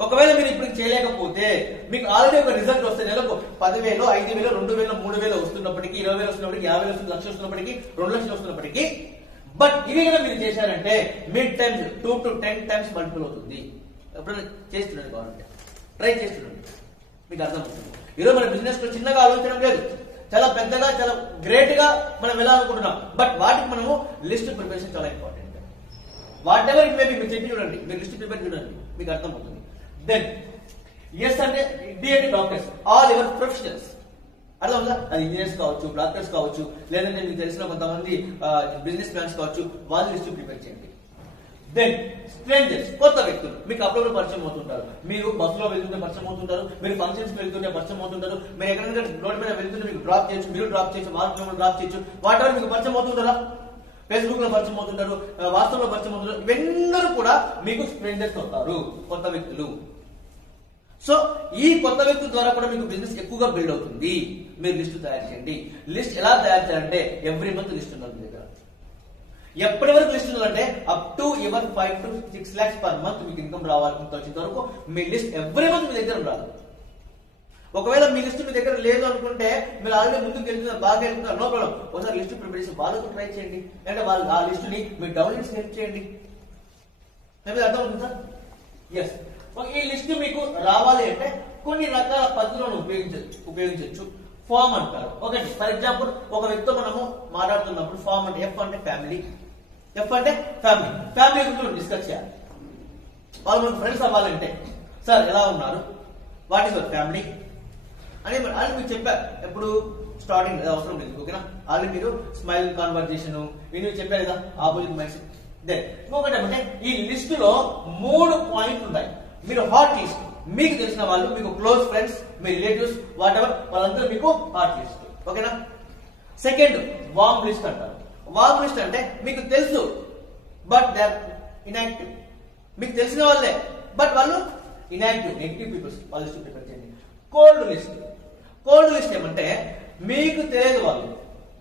ఒకవేళ మీరు ఇప్పుడు చేయలేకపోతే మీకు ఆల్రెడీ ఒక రిజల్ట్ వస్తే నెలకు 10,000, 5,000, 2,000, 3,000 వస్తున్నప్పటికీ, 20,000 వస్తున్నప్పటికీ, 50,000 వస్తుంది, 1,00,000 వస్తున్నప్పటికీ, 2,00,000 వస్తున్నప్పటికీ, బట్ ఇవి కూడా మీరు చేశారంటే mid times 2 to 10 times multiple అవుతుంది. ఎప్పుడైనా చేస్తుండండి, కావాలంటే ట్రై చేస్తుండండి, మీకు అర్థమవుతుంది. ఈరోజు మన బిజినెస్ లో చిన్నగా ఆలోచించడం లేదు, చాలా పెద్దగా, చాలా గ్రేట్ గా మనం వెళ్ళాలనుకుంటున్నాం. బట్ వాటికి మనము లిస్ట్ ప్రిపరేషన్ చాలా important. What ever it may be, మీరు చెప్పి చూడండి, మీరు లిస్ట్ ప్రిపేర్ చూడండి, మీకు అర్థమవుతుంది. దెన్ ఎస్ అంటే డి అంటే డాక్టర్స్, ఆల్ ఎవర్ ప్రొఫెషనల్స్. అర్థం ఉందా? అది ఇంజనీర్స్ కావచ్చు, డాక్టర్స్ కావచ్చు, లేదంటే మీకు తెలిసిన కొంతమంది బిజినెస్ మ్యాన్స్ కావచ్చు, వాళ్ళ లిస్ట్ ప్రిపేర్ చేయండి. దెన్ స్ట్రేంజర్స్, కొత్త వ్యక్తులు మీకు అప్పుడప్పుడు పరిచయం అవుతుంటారు. మీరు బస్సులో వెళ్తుంటే పరిచయం అవుతుంటారు, మీరు ఫంక్షన్స్ వెళ్తుంటే పరిచయం అవుతుంటారు, మీరు ఎక్కడైనా రోడ్ మీద వెళ్తుంటే మీకు డ్రాప్ చేయొచ్చు, మీరు డ్రాప్ చేయొచ్చు, మార్గంలో డ్రాప్ చేయొచ్చు, వాట్ ఎవర్ మీకు పరిచయం అవుతుంటారా? ఫేస్బుక్ లో పరిచయం అవుతుంటారు, వాట్సాప్ లో పరిచయం అవుతుంటారు, ఇవన్నీ కూడా మీకు స్ట్రేంజర్స్ అవుతారు, కొత్త వ్యక్తులు. సో ఈ కొత్త వ్యక్తుల ద్వారా కూడా మీకు బిజినెస్ ఎక్కువగా బిల్డ్ అవుతుంది. మీరు లిస్ట్ తయారు చేయండి. లిస్ట్ ఎలా తయారు చేయాలంటే ఎవ్రీ మంత్ లిస్ట్ ఉండాలి మీ దగ్గర. ఎప్పటి వరకు లిస్ట్ ఉండాలంటే up to your 5 to 6 lakhs per month మీకు ఇన్కమ్ రావాలి. వచ్చేంత వరకు మీ లిస్ట్ ఎవ్రీ మంత్ మీ దగ్గర ఉండాలి. ఒకవేళ మీ లిస్ట్ మీ దగ్గర లేదు అనుకుంటే, మీరు ఆల్రెడీ ముందుకు వెళ్తున్నారు, బాగా వెళ్తున్నారు, నో ప్రాబ్లం. ఒకసారి లిస్ట్ ప్రిపేర్ చేసి వాళ్ళకు ట్రై చేయండి, అంటే వాళ్ళు ఆ లిస్ట్ ని మీరు డౌన్లోడ్స్ హెల్ప్ చేయండి. అర్థం అవుతుంది సార్? ఎస్. ఈ లిస్ట్ మీకు రావాలి అంటే కొన్ని రకాల పద్ధతులను ఉపయోగించవచ్చు. ఫామ్ అంటారు. ఒకటి ఫర్ ఎగ్జాంపుల్, ఒక వ్యక్తితో మనము మాట్లాడుతున్నప్పుడు ఫామ్ అంటే ఎఫ్ అంటే ఫ్యామిలీ, ఎఫ్ అంటే ఫ్యామిలీ, ఫ్యామిలీ గురించి డిస్కస్ చేయాలి. వాళ్ళు మనకు ఫ్రెండ్స్ అవ్వాలంటే, సార్ ఎలా ఉన్నారు, వాట్ ఈస్ యువర్ ఫ్యామిలీ అని ఆల్రెడీ మీకు చెప్పారు. ఎప్పుడు స్టార్టింగ్ అవసరం లేదు, ఓకేనా? ఆల్రెడీ మీరు స్మైల్ కాన్వర్జేషన్ ఇవి చెప్పారు కదా, ఆపోజిట్ మైండ్స్. ఇంకొకటి ఏమంటే ఈ లిస్ట్ లో 3 పాయింట్లు ఉంటాయి. మీరు హాట్ లిస్ట్, మీకు తెలిసిన వాళ్ళు, మీకు close friends, me relatives, what ever, వాళ్ళందరూ మీకు హాట్ లిస్ట్, ఓకేనా? సెకండ్ వార్మ్ లిస్ట్ అంటారు. వార్మ్ లిస్ట్ అంటే మీకు తెలుసు బట్ దే ఆర్ ఇన్యాక్టివ్, మీకు తెలిసిన వాళ్ళే బట్ వాళ్ళు ఇన్యాక్టివ్, నెగిటివ్ పీపుల్స్, వాళ్ళ లిస్ట్ ప్రిపేర్ చేయండి. కోల్డ్ లిస్ట్, కోల్డ్ లిస్ట్ ఏమంటే మీకు తెలియదు వాళ్ళు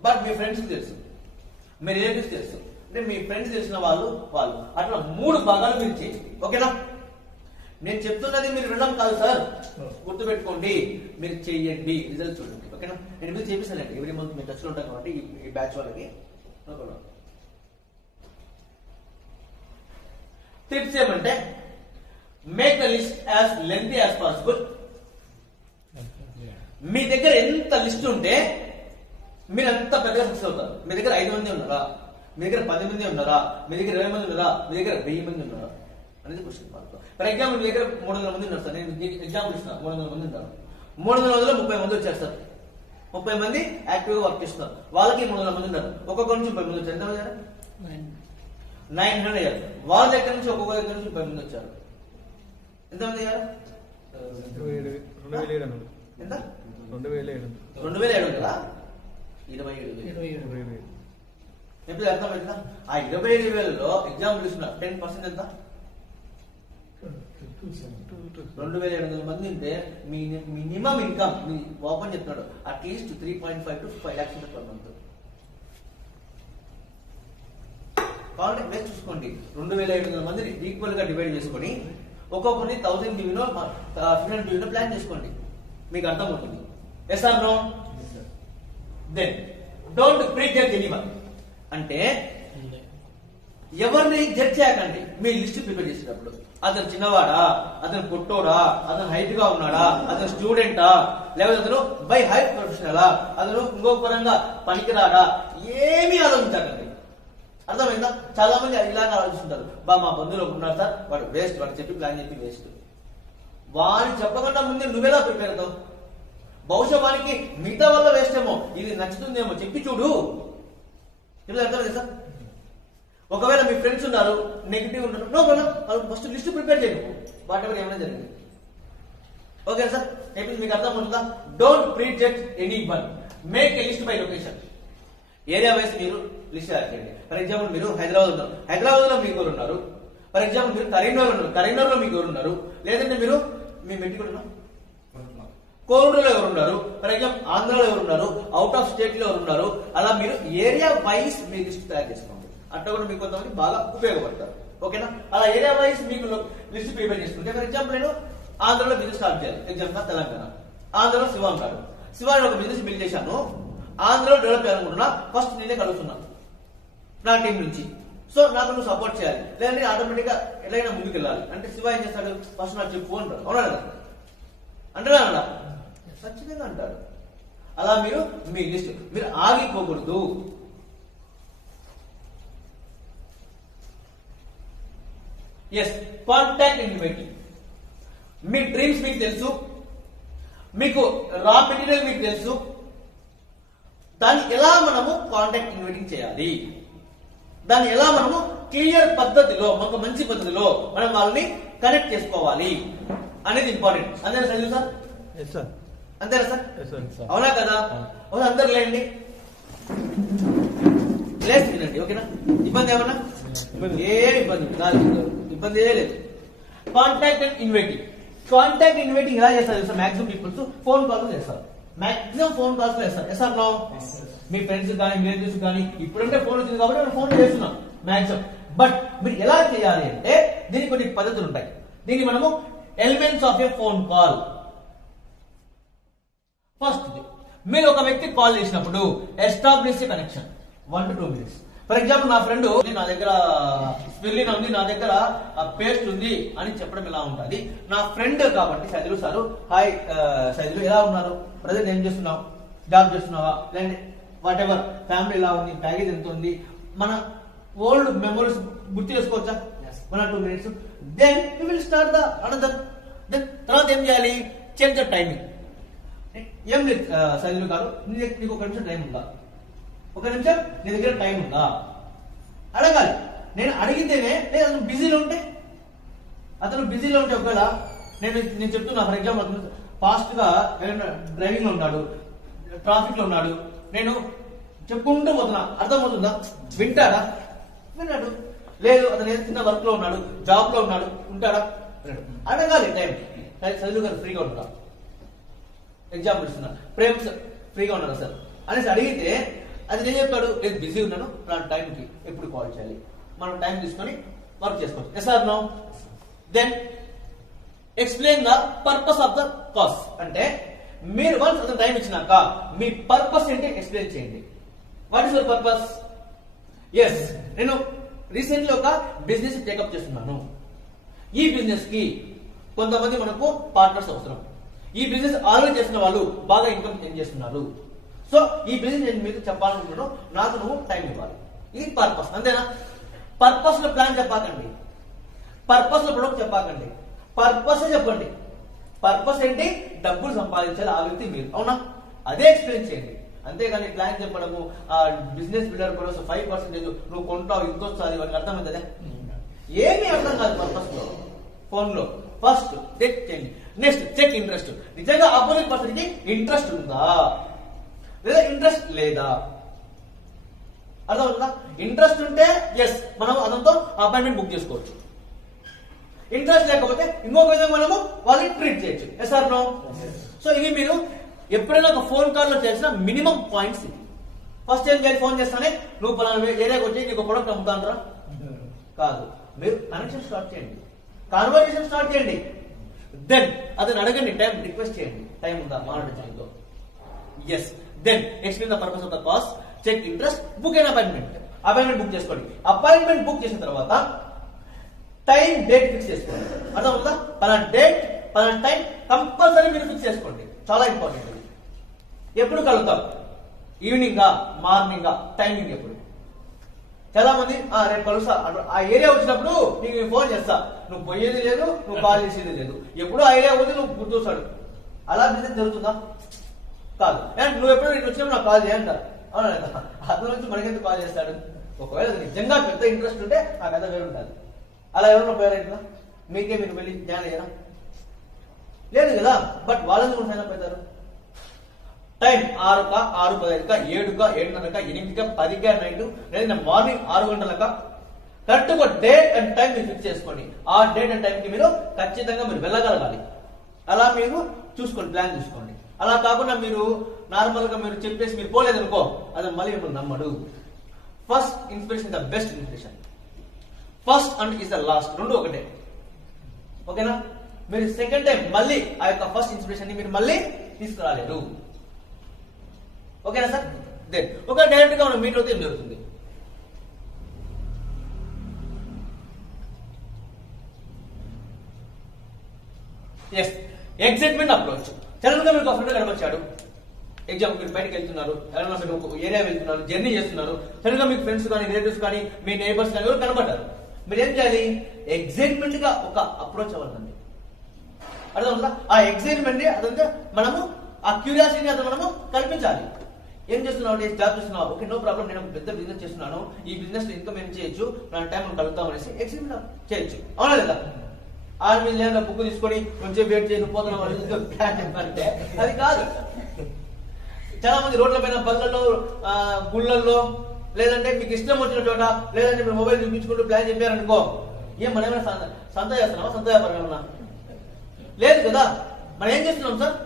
బట్ మీ ఫ్రెండ్స్ తెలుసు, మీ రిలేటివ్స్ తెలుసు, అంటే మీ ఫ్రెండ్స్ తెలిసిన వాళ్ళు అట్లా 3 భాగాలు మీరు చేయండి, ఓకేనా? నేను చెప్తున్నది మీరు వినడం కాదు సార్, గుర్తుపెట్టుకోండి, మీరు చెయ్యండి, రిజల్ట్ చూడండి, ఓకేనా? నేను మీరు చేపిస్తానండి, ఎవ్రీ మంత్ మీరు టచ్ లో ఉంటాను కాబట్టి ఈ బ్యాచ్ వాళ్ళకి. టిప్స్ ఏమంటే make the list as lengthy as possible. మీ దగ్గర ఎంత లిస్ట్ ఉంటే మీరు ఎంత పెద్దగా సక్సెస్ అవుతారు. మీ దగ్గర 5 మంది ఉన్నారా, మీ దగ్గర 10 మంది ఉన్నారా, మీ దగ్గర 20 మంది ఉన్నారా, మీ దగ్గర 1000 మంది ఉన్నారా అనేది క్వశ్చన్ మార్క్. ఫర్ ఎగ్జాంపుల్ మీ దగ్గర 300 మంది ఉన్నారు సార్, నేను ఎగ్జాంపుల్ ఇస్తున్నాను. 300 మంది ఉన్నారు, 300 మందిలో 30 మంది వచ్చారు సార్, 30 మంది యాక్టివ్ గా వర్క్ చేస్తున్నారు. వాళ్ళకి 300 మంది ఉన్నారు, ఒక్కొక్క నుంచి 30 మంది వచ్చారు. ఎంత మంది 900 అయ్యారు. వాళ్ళ దగ్గర నుంచి ఒక్కొక్క దగ్గర నుంచి 30 మంది వచ్చారు. ఎంతమంది అయ్యారు? 2700. ఎంత? 2700. 2700 27,000. ఎప్పుడు అర్థమైందా? ఆ 27,000లో ఎగ్జాంపుల్ ఇస్తున్నారు, 10% ఎంత? 2,700 మంది ఉంటే మీ మినిమం ఇన్కమ్ మీ ఓపెన్ చెప్తున్నాడు at least 3.5 to 5 lakhs per month. కాబట్టి బెస్ట్ చూసుకోండి, 2,700 మందిని ఈక్వల్ గా డివైడ్ చేసుకొని ఒక్కొక్కరిని 1000 టీవీలో 1500 టీవీలో ప్లాన్ చేసుకోండి, మీకు అర్థమవుతుంది. Yes or no? Then don't prejudge anyone, అంటే ఎవరిని జడ్జ్ చేయకండి. మీ లిస్ట్ ప్రిపేర్ చేసేటప్పుడు అతను చిన్నవాడా, అతను పొట్టోడా, అతను హైట్ గా ఉన్నాడా, అతను స్టూడెంటా, లేకపోతే అతను బై హైట్ ప్రొఫెషనలా, అతను ఇంకొక పరంగా పనికిరాడా, ఏమీ ఆలోచించకండి. అర్థమైందా? చాలా మంది ఇలాగే ఆలోచిస్తుంటారు, మా బంధువులు ఉన్నారు సార్, వాడు వేస్ట్, వాడు చెప్పి ప్లాన్ చెప్పి వేస్ట్. వాడిని చెప్పకుండా ముందే నువ్వెలా ప్రిపేర్ అవుతావు? బహుశా వానికి మిగతా వల్ల వేస్ట్ ఏమో, ఇది నచ్చుతుందేమో, చెప్పి చూడు. ఇప్పుడు అర్థమైంది సార్? ఒకవేళ మీ ఫ్రెండ్స్ ఉన్నారు, నెగిటివ్ ఉన్నారు, no problem, first list prepare చేయండి, వాట్ ఎవర్ ఏమైనా జరిగింది, ఓకే సార్? ఇప్పుడు మీకు అర్థం అవుతుందా? Don't prejudge anyone, make a list by location. Area wise మీరు లిస్ట్ తయారు చేయండి. ఫర్ ఎగ్జాంపుల్ మీరు హైదరాబాద్ ఉన్నారు, హైదరాబాద్ లో మీకు ఎవరు ఉన్నారు. ఫర్ ఎగ్జాంపుల్ మీరు కరీంనగర్ ఉన్నారు, కరీంనగర్ లో మీకు ఎవరు ఉన్నారు. లేదంటే మీరు మీ మెట్టికున్నా కోరులో ఎవరు ఉన్నారు. ఫర్ ఎగ్జాంపుల్ ఆంధ్రాలో ఎవరు ఉన్నారు, అవుట్ ఆఫ్ స్టేట్ లో ఎవరు ఉన్నారు. అలా మీరు ఏరియా వైస్ మీ లిస్ట్ తయారు చేసుకోండి. అట్లా కూడా మీకు కొంతమంది బాగా ఉపయోగపడతారు. ఓకేనా? అలా ఏరియా వైస్ మీకు లిస్ట్ ప్రిపేర్ చేసుకుంటే, ఫర్ ఎగ్జాంపుల్ నేను ఆంధ్రలో బిజినెస్ స్టార్ట్ చేయాలి. ఎగ్జాంపుల్ తెలంగాణ, ఆంధ్రలో శివ ఉన్నాడు. శివాని ఒక బిజినెస్ బిల్డ్ చేశాను, ఆంధ్రలో డెవలప్ చేయాలనుకుంటున్నా. ఫస్ట్ నేనే కలుగుతున్నాను నా టీం నుంచి. సో నాకు నువ్వు సపోర్ట్ చేయాలి, లేదంటే ఆటోమేటిక్ గా ఎలాగైనా ముందుకు వెళ్ళాలి. అంటే శివ ఏం చేస్తాడు, ఫస్ట్ నాకు చెప్పు అంటాడు. అవునా కదా? అంటారా? ఖచ్చితంగా అంటాడు. అలా మీరు మీ లిస్ట్ మీరు ఆగిపోకూడదు. Yes, contact inviting. మీ డ్రీమ్స్ మీకు తెలుసు, మీకు రా మెటీరియల్ మీకు తెలుసు, దాన్ని ఎలా మనము కాంటాక్ట్ ఇన్వైటింగ్ చేయాలి, దాన్ని ఎలా మనము క్లియర్ పద్ధతిలో, ఒక మంచి పద్ధతిలో మనం వాళ్ళని కనెక్ట్ చేసుకోవాలి అనేది ఇంపార్టెంట్. అంతేనా సంజీవ్ సార్? అంతేనా సార్? అవునా కదా? అవునా? అందరు లేండి, లేసి వినండి. ఓకేనా? ఇబ్బంది ఏమన్నా? ఏ ఇబ్బంది కాదు, ఇబ్బంది ఏ లేదు. Contact and inviting. Contact inviting ఎలా చేస్తారు సార్? మాక్సిమం పీపుల్స్ ఫోన్ కాల్స్ చేస్తారు, మాక్సిమం ఫోన్ కాల్స్ చేస్తారు. Yes or no? మీ ఫ్రెండ్స్ కానీ రిలేటివ్స్ కానీ ఇప్పుడంటే ఫోన్ వచ్చింది కాబట్టి మనం ఫోన్ చేస్తున్నాం మాక్సిమం. బట్ మీరు ఎలా చేయాలి అంటే దీనికి కొన్ని పద్ధతులు ఉంటాయి. దీన్ని మనము elements of A phone call. First, మీరు ఒక వ్యక్తి కాల్ చేసినప్పుడు establish connection 1 to 2 minutes. For example నా ఫ్రెండ్ నా దగ్గర స్పిర్లిన్ ఉంది, నా దగ్గర పేస్ట్ ఉంది అని చెప్పడం ఎలా ఉంటుంది. నా ఫ్రెండ్ కాబట్టి సైదులు సారు, హాయ్ సైదులు ఎలా ఉన్నారు, ప్రజెంట్ ఏం చేస్తున్నావు, జాబ్ చేస్తున్నావా, లేదంటే వాట్ ఎవర్, ఫ్యామిలీ ఎలా ఉంది, ప్యాకేజ్ ఎంత ఉంది, మన ఓల్డ్ మెమోరీస్ గుర్తు చేసుకోవచ్చా 1 or 2 minutes. Then we will start the another. Then తర్వాత ఏం చేయాలి, చేంజ్ ద టైమింగ్. ఏం లేదు సైదులు గారు, నీకు 1 నిమిషం టైం ఉందా, 1 నిమిషం నీ దగ్గర టైం ఉందా అడగాలి. నేను అడిగితేనే, నేను అతను బిజీలో ఉంటే ఒకవేళ నేను చెప్తున్నా, ఫర్ ఎగ్జాంపుల్ ఫాస్ట్ గా డ్రైవింగ్ లో ఉన్నాడు, ట్రాఫిక్ లో ఉన్నాడు, నేను చెప్పుకుంటూ పోతున్నా, అర్థమవుతుందా? వింటాడా? విన్నాడు. లేదు అతను ఏదో చిన్న వర్క్ లో ఉన్నాడు, జాబ్ లో ఉన్నాడు, ఉంటాడా? అడగాలి టైం. సైదులు గారు ఫ్రీగా ఉంటారా, ఎగ్జాంపుల్ ఇస్తున్నా, ప్రేమ్స్ ఫ్రీగా ఉన్నారా సార్ అనేసి అడిగితే అది నేను చెప్తాడు, లేదు బిజీ ఉన్నాను, అలాంటి టైంకి ఎప్పుడు కాల్ చేయాలి, మనం టైం తీసుకొని వర్క్ చేసుకోవచ్చు. Yes or no? Then explain the purpose of the calls. అంటే మీరు వన్స్ అతను టైం ఇచ్చినాక మీ పర్పస్ ఏంటి ఎక్స్ప్లెయిన్ చేయండి. What is your purpose? Yes, నేను రీసెంట్లీ ఒక బిజినెస్ టేకప్ చేస్తున్నాను. ఈ బిజినెస్ కి కొంతమంది మనకు పార్ట్నర్స్ అవసరం. ఈ బిజినెస్ ఆల్రెడీ చేసిన వాళ్ళు బాగా ఇన్కమ్ ఎర్న్ చేస్తున్నారు. సో ఈ బిజినెస్ నేను మీకు చెప్పాలనుకుంటున్నాను, నాకు నువ్వు టైం ఇవ్వాలి. ఇది పర్పస్. అంతేనా? పర్పస్ లో ప్లాన్ చెప్పాకండి, పర్పస్ లో ప్రొడక్ట్ చెప్పాకండి, పర్పస్ చెప్పండి. పర్పస్ ఏంటి? డబ్బులు సంపాదించాలి ఆ వ్యక్తి మీరు. అవునా? అదే ఎక్స్ప్లెయిన్ చేయండి. అంతేగాని ప్లాన్ చెప్పడము, ఆ బిజినెస్ బిల్డర్ కూడా 5% నువ్వు కొంటావు ఇంకొస్తుంది వాడికి అర్థమవుతుందా? ఏమీ అర్థం కాదు పర్పస్ లో. ఫోన్ లో ఫస్ట్ చెక్ చేయండి. Next check interest. నిజంగా ఆపోజిట్ పర్సన్ కి ఇంట్రెస్ట్ ఉందా లేదా ఇంట్రెస్ట్ లేదా? అర్థమవుతుందా? ఇంట్రెస్ట్ ఉంటే ఎస్ మనం అతనితో అపాయింట్మెంట్ బుక్ చేసుకోవచ్చు. ఇంట్రెస్ట్ లేకపోతే ఇంకొక విధంగా మనము వాళ్ళని ట్రీట్ చేయొచ్చు. Yes or no? సో ఇవి మీరు ఎప్పుడైనా ఒక ఫోన్ కాల్ లో చేసిన మినిమం పాయింట్స్ ఇది. ఫస్ట్ ఏం చేయాలి, ఫోన్ చేస్తానే నువ్వు పలానా ఏరియాకి వచ్చి నీకు ప్రొడక్ట్ అమ్ముతాంటారా? కాదు, మీరు కనెక్షన్ స్టార్ట్ చేయండి, కాన్వర్సేషన్ స్టార్ట్ చేయండి. దెన్ అతను అడగండి, టైం రిక్వెస్ట్ చేయండి, టైం ఉందా మాట్లాడటంతో. Yes, then explain the purpose of the calls, check interest, book అయిన అపాయింట్మెంట్ బుక్ చేసుకోండి. అపాయింట్మెంట్ బుక్ చేసిన తర్వాత టైం డేట్ ఫిక్స్ చేసుకోండి. అర్థమవుతుందా? పలానా డేట్ పలానా టైం కంపల్సరీ మీరు ఫిక్స్ చేసుకోండి. చాలా ఇంపార్టెంట్. ఎప్పుడు కలుగుతాం? ఈవినింగా, మార్నింగా, టైమింగ్ ఎప్పుడు? చాలా మంది రేపు కలుస్తా, ఆ ఏరియా వచ్చినప్పుడు నీకు ఫోన్ చేస్తా, నువ్వు పోయేది లేదు, నువ్వు కాల్ చేసేది లేదు, ఎప్పుడు ఆ ఏరియా పోతే నువ్వు గుర్తొస్తాడు. అలా బిజినెస్ జరుగుతుందా? కాదు. నువ్వు ఎప్పుడు నేను వచ్చినప్పుడు నాకు కాల్ చేయంటారు. అవునా? అతని నుంచి మనకెందుకు కాల్ చేస్తాడు? ఒకవేళ నిజంగా పెద్ద ఇంట్రెస్ట్ ఉంటే ఆ కథ వేరు ఉంటుంది. అలా ఎవరన్నా పేరెంట్లా మీకే మీరు వెళ్ళి జ్ఞానం అయ్యారా? లేదు కదా. బట్ వాళ్ళని కూడా సైన్ అప్ అవుతారు. టైం 6కా, 6:15కా, 7కా, 7:30కా, 8కా, 10కా నైట్, లేదా మార్నింగ్ 6 గంటలకా, కరెక్ట్ ఒక డేట్ అండ్ టైం మీరు ఫిక్స్ చేసుకోండి. ఆ డేట్ అండ్ టైం కి మీరు ఖచ్చితంగా మీరు వెళ్ళగలగాలి. అలా మీరు చూసుకోండి, ప్లాన్ చూసుకోండి. అలా కాకుండా మీరు నార్మల్ గా మీరు చెప్పేసి మీరు పోలేదనుకో, అది మళ్ళీ మిమ్మల్ని నమ్మడు. First inspiration the best inspiration. First and is the last, రెండు ఒకటే. ఓకేనా? మీరు సెకండ్ టైం మళ్ళీ ఆ యొక్క ఫస్ట్ ఇన్స్పిరేషన్ ని మీరు మళ్ళీ తీసుకురాలేరు. ఓకేనా సార్? దెన్ ఒక డైరెక్ట్ గా మనం మీట్ అవుతే ఏం జరుగుతుంది? Yes, excitement approach. సడన్ గా మీకు ఒక ఫ్రెండ్ కనపచ్చాడు, ఎగ్జామ్ మీరు బయటకు వెళ్తున్నారు, ఎవరైనా మీరు ఒక ఏరియా వెళ్తున్నారు, జర్నీ చేస్తున్నారు, సడన్ గా మీకు ఫ్రెండ్స్ కానీ రిలేటివ్స్ కానీ మీ నైబర్స్ కానీ ఎవరు కనపడ్డారు. మీరు ఏం చేయాలి? ఎగ్జైట్మెంట్ గా ఒక అప్రోచ్ అవ్వాలండి. అర్థమవుతుందా? ఆ ఎగ్జైట్మెంట్ అదంతా మనము ఆ క్యూరియాసిటీ అంతా మనము కల్పించాలి. ఏం చేస్తున్నావు? జాబ్ చేస్తున్నావు, ఓకే నో ప్రాబ్లం, నేను పెద్ద బిజినెస్ చేస్తున్నాను, ఈ బిజినెస్ లో ఇన్కమ్ ఏం చేయొచ్చు, నా టైం మనం కలుగుతాం అనేసి ఎగ్జైట్మెంట్ చేయొచ్చు. అవునా లేదా? ఆర్మీ లేదా బుక్ తీసుకొని కొంచెం వెయిట్ చేయను పోతున్నాం అంటే అది కాదు. చాలా మంది రోడ్ల పైన, బళ్ళల్లో, గుళ్ళల్లో, లేదంటే మీకు ఇష్టం వచ్చిన చోట, లేదంటే మీరు మొబైల్ చూపించుకుంటూ ప్లాన్ చెప్పారనుకో, ఏం మనం ఏమైనా సంత చేస్తున్నామా? సంత వ్యాపారం ఏమన్నా లేదు కదా. మనం ఏం చేస్తున్నాం సార్?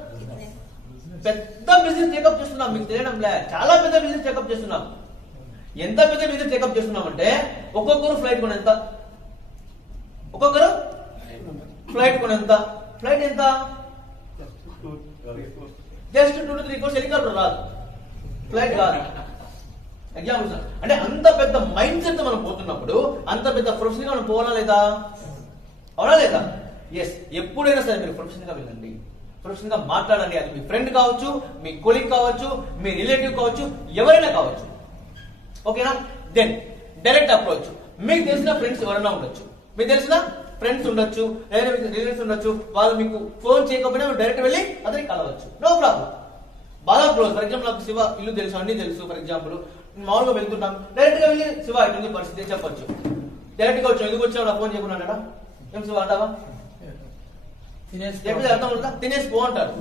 పెద్ద బిజినెస్ టేకప్ చేస్తున్నాం. మీకు తెలియడం లే, చాలా పెద్ద బిజినెస్ టేకప్ చేస్తున్నాం. ఎంత పెద్ద బిజినెస్ టేకప్ చేస్తున్నాం అంటే ఒక్కొక్కరు ఫ్లైట్ కొని ఎంత, ఒక్కొక్కరు ఫ్లైట్ కొని ఎంత, ఫ్లైట్ ఎంత, జస్ట్ 2 to 3 crores. హెలికాప్టర్ రాదు, ఫ్లైట్ కాదు. ఎగ్జాంపుల్ అంటే అంత పెద్ద మైండ్ సెట్ మనం పోతున్నప్పుడు అంత పెద్ద ప్రొఫెషన్ గా మనం పోవాలా లేదా? అవునా లేదా? ఎస్, ఎప్పుడైనా సరే మీరు ప్రొఫెషన్ గా వెళ్ళండి, ప్రొఫెషన్ గా మాట్లాడండి. అది మీ ఫ్రెండ్ కావచ్చు, మీ కొలీగ్ కావచ్చు, మీ రిలేటివ్ కావచ్చు, ఎవరైనా కావచ్చు. ఓకేనా? Then direct approach. మీకు తెలిసిన ఫ్రెండ్స్ ఎవరైనా ఉండొచ్చు, మీకు తెలిసిన ఫ్రెండ్స్ ఉండొచ్చు, లేదా మీకు రిలేటివ్స్ ఉండొచ్చు. వాళ్ళు మీకు ఫోన్ చేయకపోయినా మీరు డైరెక్ట్ వెళ్ళి అతనికి కలవచ్చు, నో ప్రాబ్లం. బాగా క్లోజ్. ఫర్ ఎగ్జాంపుల్ నాకు శివ ఇల్లు తెలుసు, అన్ని తెలుసు. ఫర్ ఎగ్జాంపుల్ మామూలుగా వెళ్తుంటాను, డైరెక్ట్ గా వెళ్ళి శివ ఇటు పరిస్థితి చెప్పొచ్చు. డైరెక్ట్ గా వచ్చావు, ఎందుకు వచ్చావు, నా ఫోన్ చేయకుండా ఏం శివ అంటావా? అర్థం ఉంటుందా? తినేసి పో అంటారు.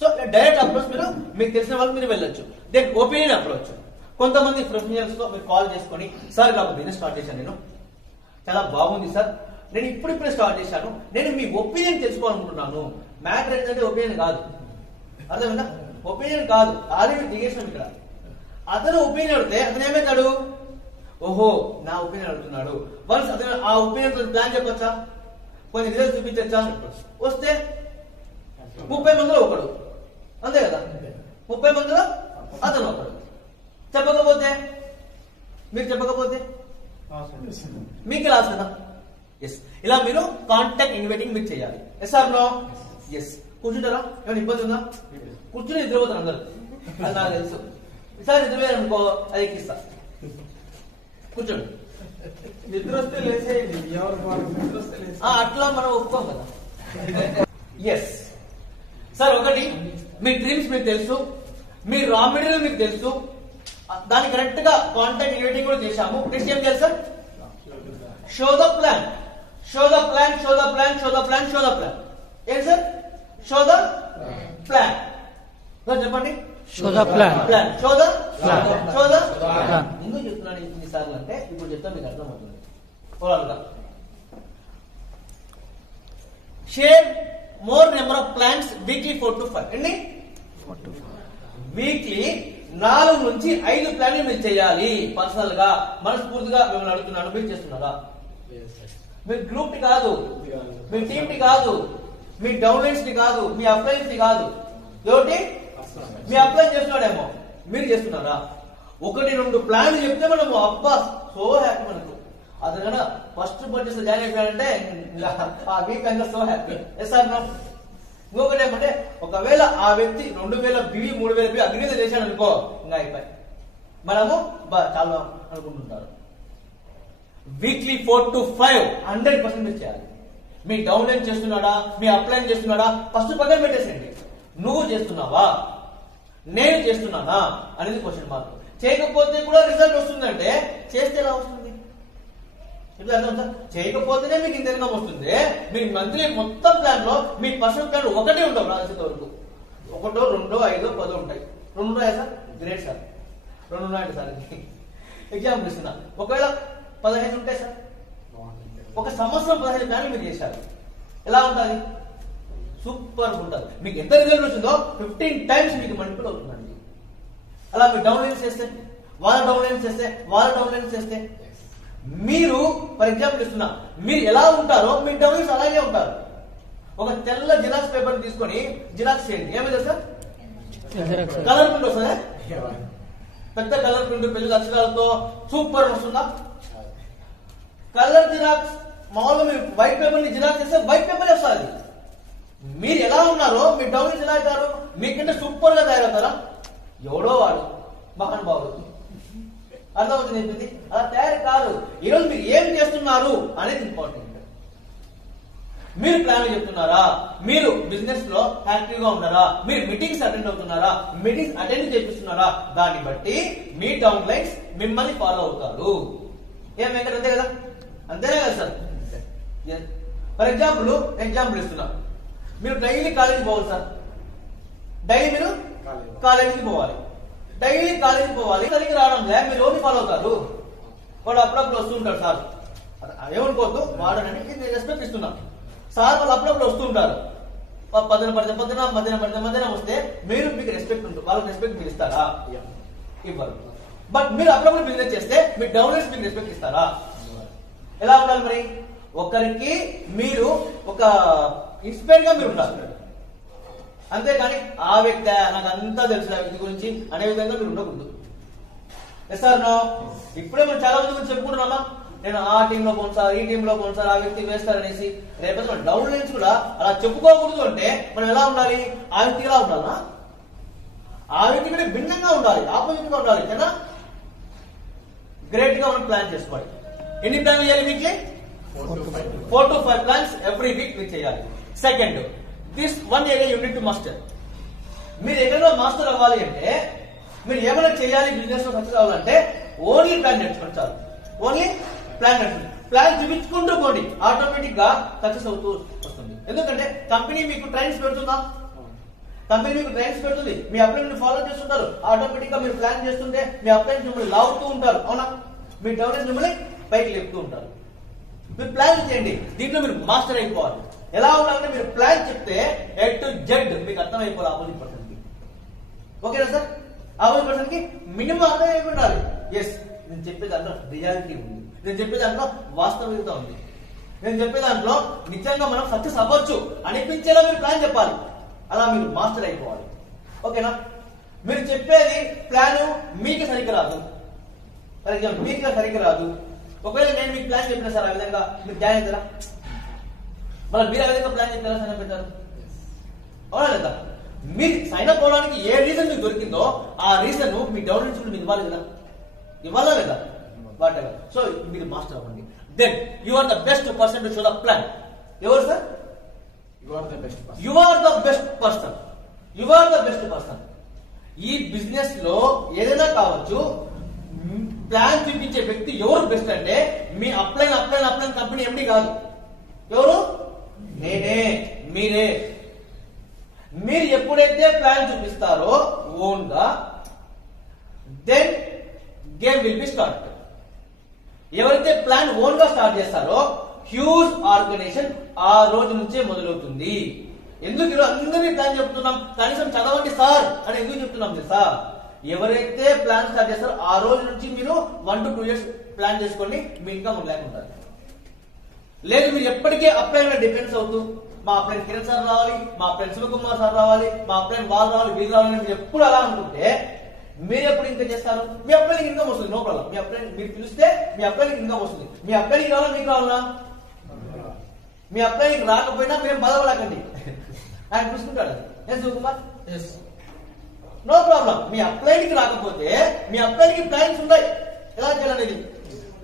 సో డైరెక్ట్ అప్రోచ్ మీరు మీకు తెలిసిన వాళ్ళకి మీరు వెళ్ళొచ్చు. Then opinion approach. కొంతమంది ప్రొఫెషనల్స్ తో మీరు కాల్ చేసుకొని, సార్ ఇలా బిజినెస్ స్టార్ట్ చేశాను, నేను చాలా బాగుంది సార్, నేను ఇప్పుడిప్పుడే స్టార్ట్ చేశాను, నేను మీ ఒపీనియన్ తెలుసుకోవాలనుకుంటున్నాను. మ్యాటర్ ఏంటంటే ఒపీనియన్ కాదు, అర్థమైందా? ఒపీనియన్ కాదు, ఆల్రెడీ దిగేసాం ఇక్కడ. అతను ఒపీనియన్ అడితే అతను ఏమవుతాడు? ఓహో నా ఒపీనియన్ అడుగుతున్నాడు. వన్స్ అతను ఆ ఒపీనియన్ ప్లాన్ చెప్పొచ్చా, కొన్ని రిజల్ట్స్ చూపించచ్చా? వస్తే 30 మందిలో ఒకడు, అంతే కదా? 30 మందిలో అతను ఒకడు. చెప్పకపోతే, మీరు చెప్పకపోతే మీకు లాస్ కదా. ఎస్, ఇలా మీరు కాంటాక్ట్ ఇన్వైటింగ్ మీరు చేయాలి. Yes or no? ఎస్. కూర్చుంటారా? ఏమైనా ఇబ్బంది ఉందా? కూర్చుని నిద్రపోతారు అందరు, అది నాకు తెలుసు. ఈసారి నిద్రపోయారనుకో అది ఎక్కిస్తా. కూర్చోండి. నిద్ర వస్తే లేసేయండి, అట్లా మనం ఒప్పుకోం కదా. ఎస్ సార్, ఒకటి మీ డ్రీమ్స్ మీకు తెలుసు, మీ రా మెటీరియల్ మీకు తెలుసు, దాన్ని కరెక్ట్ గా కాంటాక్ట్ ఇన్వైటింగ్ కూడా చేశాము. నెక్స్ట్ ఏం చేయాలి sir? Show the plan, show the plan, show the plan, show the plan, show the plan. ఏం సార్? Show the plan. చెప్పండి. Show the plan, plan, show the plan, show the plan. ఎందుకు చెప్తున్నాను ఇన్నిసార్లు అంటే ఇప్పుడు చెప్తా మీకు అర్థమవుతుంది. ఓవరాల్గా share more number of plans weekly 4 to 5. అండి వీక్లీ 4 నుంచి 5 ప్లాన్లు మీరు చేయాలి. పర్సనల్ గా మనస్ఫూర్తిగా మిమ్మల్ని అడుగుతున్నాను, మీరు చేస్తున్నారా? మీ గ్రూప్ ని కాదు, మీ టీమ్ ని కాదు, మీ డౌన్లైన్స్ ని కాదు, మీ అప్లైన్స్ ని కాదు. ఏమిటి? మీ అప్లై చేస్తున్నాడేమో, మీరు చేస్తున్నారా? 1-2 ప్లాన్లు చెప్తే మనము అబ్బా సో హ్యాపీ. మనకు అదన ఫస్ట్ పర్చేస్ జాయిన్ అయిపోయాడంటే ఆ వీక్ అంతా so happy. Yes or no? ఇంకొకటి ఏమంటే ఒకవేళ ఆ వ్యక్తి 2000 బివి 3000 బివి అగ్రిమెంట్ చేశాడు అనుకో, ఇంకా అయిపోయి మనము చాలా అనుకుంటుంటారు. వీక్లీ 4 to 5 100% మీరు చేయాలి. మీ డౌన్లైన్ చేస్తున్నాడా, మీ అప్లైన్ చేస్తున్నాడా, ఫస్ట్ పక్కన పెట్టేసేయండి. నువ్వు చేస్తున్నావా, నేను చేస్తున్నానా అనేది క్వశ్చన్ మార్క్. చేయకపోతే కూడా రిజల్ట్ వస్తుందంటే చేస్తే ఎలా వస్తుంది? ఇప్పుడు అర్థం సార్, చేయకపోతేనే మీకు ఇంత ఇన్కమ్ వస్తుంది. మీ మంత్లీ మొత్తం ప్లాన్ లో మీ పర్సనల్ ప్లాన్ ఒకటే ఉండవు రాసేంత వరకు. ఒకటో 2, 5, 10 ఉంటాయి. 2 ఉన్నాయా సార్? Great sir. 2 ఉన్నాయండి సార్. ఎగ్జాంపుల్ ఇస్తున్నా. ఒకవేళ 15 ఉంటాయి సార్. ఒక సంవత్సరం 15 ప్లాన్లు మీరు చేశారు. ఎలా ఉంటుంది? సూపర్ ఉంటుంది. మీకు ఎంత రిజల్ట్ వచ్చిందో 15 టైమ్స్ మీకు మల్టిపుల్ అవుతుందండి. అలా మీరు డౌన్లైన్స్ చేస్తే, వాళ్ళ డౌన్లైన్స్ చేస్తే, వాళ్ళ డౌన్లైన్స్ చేస్తే, మీరు ఫర్ ఎగ్జాంపుల్ ఇస్తున్నా, మీరు ఎలా ఉంటారో మీ డౌన్లైన్స్ అలాగే ఉంటారు. ఒక తెల్ల జిరాక్స్ పేపర్ తీసుకొని జిరాక్స్ చేయండి. ఏమైంది సార్? కలర్ ప్రింట్ వస్తుందా? పెద్ద కలర్ ప్రింట్ పెద్ద అక్షరాలతో సూపర్ వస్తుందా? కలర్ జిరాక్స్ మామూలుగా మీరు వైట్ పేపర్ ని జిరాక్స్ చేస్తే వైట్ పేపర్ వస్తుంది. మీరు ఎలా ఉన్నారో మీ డౌన్లైన్స్ ఎలా అవుతారు? మీకంటే సూపర్ గా తయారవుతారా? ఎవడో వాడు మహానుభావుడు అర్థమవుతుంది చెప్పింది. అలా తయారు కాదు. ఈరోజు మీరు ఏం చేస్తున్నారు అనేది ఇంపార్టెంట్. మీరు ప్లాన్ చెప్తున్నారా? మీరు బిజినెస్ లో యాక్టివ్ గా ఉన్నారా? మీరు మీటింగ్స్ అటెండ్ అవుతున్నారా? మీటింగ్స్ అటెండ్ చేపిస్తున్నారా? దాన్ని బట్టి మీ డౌన్ లైన్స్ మిమ్మల్ని ఫాలో అవుతారు. ఏం వెంకట అంతే కదా? అంతేనే కదా సార్? ఫర్ ఎగ్జాంపుల్ ఇస్తున్నా. మీరు డైలీ కాలేజీకి పోవాలి సార్. డైలీ మీరు కాలేజీకి పోవాలి. డైలీ కాలేజీకి పోవాలి. సరిగ్గా రావడం లే, మీరు రోజు ఫాలో అవుతారు. వాడు అప్పుడప్పుడు వస్తుంటాడు సార్. ఏమనుకోవద్దు, వాడనని నేను రెస్పెక్ట్ ఇస్తున్నా. సార్ వాళ్ళు అప్పుడప్పుడు వస్తుంటారు. పొద్దున మధ్యాహ్నం వస్తే మీరు మీకు రెస్పెక్ట్ ఉంటుంది. వాళ్ళకి రెస్పెక్ట్ మీరు ఇస్తారా? ఇవ్వరు. బట్ మీరు అప్పుడప్పుడు బిజినెస్ చేస్తే మీ డౌన్లైన్స్ మీకు రెస్పెక్ట్ ఇస్తారా? ఎలా ఉండాలి మరి? ఒకరికి మీరు ఒక ఇన్స్పైర్ గా మీరు ఉండాలి. అంతేగాని ఆ వ్యక్తి నాకు అంతా తెలుసు ఆ వ్యక్తి గురించి అనే విధంగా మీరు ఉండకూడదు. Yes sir no? ఇప్పుడే మనం చాలా మంది గురించి చెప్పుకుంటున్నామా? నేను ఆ టీంలో పోను సార్, ఈ టీంలో పోను సార్, ఆ వ్యక్తి వేస్తారనేసి. రేపటి మన డౌన్ లైన్స్ కూడా అలా చెప్పుకోకూడదు అంటే మనం ఎలా ఉండాలి? ఆ వ్యక్తి ఎలా ఉండాలా? ఆ వ్యక్తి కంటే భిన్నంగా ఉండాలి, ఆపోజిట్ గా ఉండాలి కదా. గ్రేట్ గా మనం ప్లాన్ చేసుకోవాలి. ఎన్ని ప్లాన్లు చేయాలి weekly? 4 to 5 plans every week మీరు చేయాలి. Second, this one area you need to master. మీరు ఎక్కడో మాస్టర్ అవ్వాలి అంటే, మీరు ఏమైనా చేయాలి బిజినెస్ లో సక్సెస్ అవ్వాలంటే ఓన్లీ ప్లాన్ నేర్చుకోండి చాలు. ఓన్లీ ప్లాన్ నేర్చుకోండి. ప్లాన్ చూపించుకుంటూ పోండి, ఆటోమేటిక్ గా సక్సెస్ అవుతూ వస్తుంది. ఎందుకంటే కంపెనీ మీకు ట్రైన్స్ పెడుతుందా? కంపెనీ మీకు ట్రైన్స్ పెడుతుంది. మీ అప్లైన్ ఫాలో చేస్తుంటారు. ఆటోమేటిక్ గా మీరు ప్లాన్ చేస్తుంటే మీ అప్లైన్ మిమ్మల్ని లాగుతూ ఉంటారు. అవునా? మీ డౌన్ మిమ్మల్ని పైకి లేపుతూ ఉంటారు. మీరు ప్లాన్ చేయండి. దీంట్లో మీరు మాస్టర్ అయిపోవాలి. ఎలా ఉండాలంటే మీరు ప్లాన్ చెప్తే A to Z మీకు అర్థమైపోవాలి ఆపోజిట్ పర్సన్ కి. ఓకేనా సార్? ఆపోజిట్ పర్సన్ కి మినిమం అర్థం ఉండాలి. ఎస్, నేను చెప్పే దాంట్లో రియాలిటీ ఉంది, నేను చెప్పే దాంట్లో వాస్తవికత ఉంది, నేను చెప్పే దాంట్లో నిజంగా మనం సక్సెస్ అవ్వచ్చు అనిపించేలా మీరు ప్లాన్ చెప్పాలి. అలా మీరు మాస్టర్ అయిపోవాలి. ఓకేనా? మీరు చెప్పేది ప్లాన్ మీకు సరిగ్గా రాదు. ఫర్ ఎగ్జాంపుల్ మీకు సరిగ్గా రాదు. ఒకవేళ నేను మీకు ప్లాన్ చెప్పిన సార్ ఆ విధంగా మీరు జాయిన్ అవుతారా? మళ్ళీ మీరు ఆ విధంగా ప్లాన్ చెప్పారా? సైన్ అప్ పెట్టారు. అవునా లేదా? మీరు సైన్ అప్ అవడానికి ఏ రీజన్ మీకు దొరికిందో ఆ రీజన్ మీ డౌన్లోడ్స్ మీరు ఇవ్వాలి కదా? ఇవ్వాలా లేదా? Whatever. సో మీరు మాస్టర్ అవ్వండి. Then you are the best person to show the plan. ఎవరు sir? You are the best person. You are the best person. ఈ బిజినెస్ లో ఏదైనా కావచ్చు, ప్లాన్ చూపించే వ్యక్తి ఎవరు బెస్ట్ అంటే మీ అప్లైన్ కంపెనీ ఎండి కాదు. ఎవరు? నేనే, మీరే. మీరు ఎప్పుడైతే ప్లాన్ చూపిస్తారో ఓన్ గా, then game will be start. ఎవరైతే ప్లాన్ ఓన్ గా స్టార్ట్ చేస్తారో హ్యూజ్ ఆర్గనైజేషన్ ఆ రోజు నుంచే మొదలవుతుంది. ఎందుకు ఈరోజు అందరినీ ప్లాన్ చెప్తున్నాం? కనీసం చదవండి సార్ అని ఎందుకు చెప్తున్నాం తెలుసా? ఎవరైతే ప్లాన్ స్టార్ట్ చేస్తారో ఆ రోజు నుంచి మీరు 1 to 2 years ప్లాన్ చేసుకోండి. మీ ఇన్కమ్ లేకుంటారు. లేదు మీరు ఎప్పటికే అప్లైన్ మీద డిపెండ్స్ అవుతూ, మా అప్లైన్ కిరణ్ సార్ రావాలి, మా అప్లైన్ శివకుమార్ సార్ రావాలి, మా అప్లైన్ వాళ్ళు రావాలి, వీళ్ళు రావాలి, మీరు ఎప్పుడు అలా అనుకుంటే మీరు ఎప్పుడు ఇంకా చేస్తారు? మీ అప్లైన్ ఇన్కమ్ వస్తుంది, నో ప్రాబ్లం. మీ అప్లైన్ మీరు పిలిస్తే మీ అప్లైన్ ఇన్కమ్ వస్తుంది. మీ అప్లైన్ రావాలా మీకు రావాలా? మీ అప్లైన్ రాకపోయినా మీరు బాధపడకండి, ఆయన చూసుకుంటాడు. నేను శివకుమార్ నో ప్రాబ్లం. మీ అప్లైన్ కి రాకపోతే మీ అప్లైన్ కి ప్లాన్స్ ఉన్నాయి ఎలా చేయాలనేది.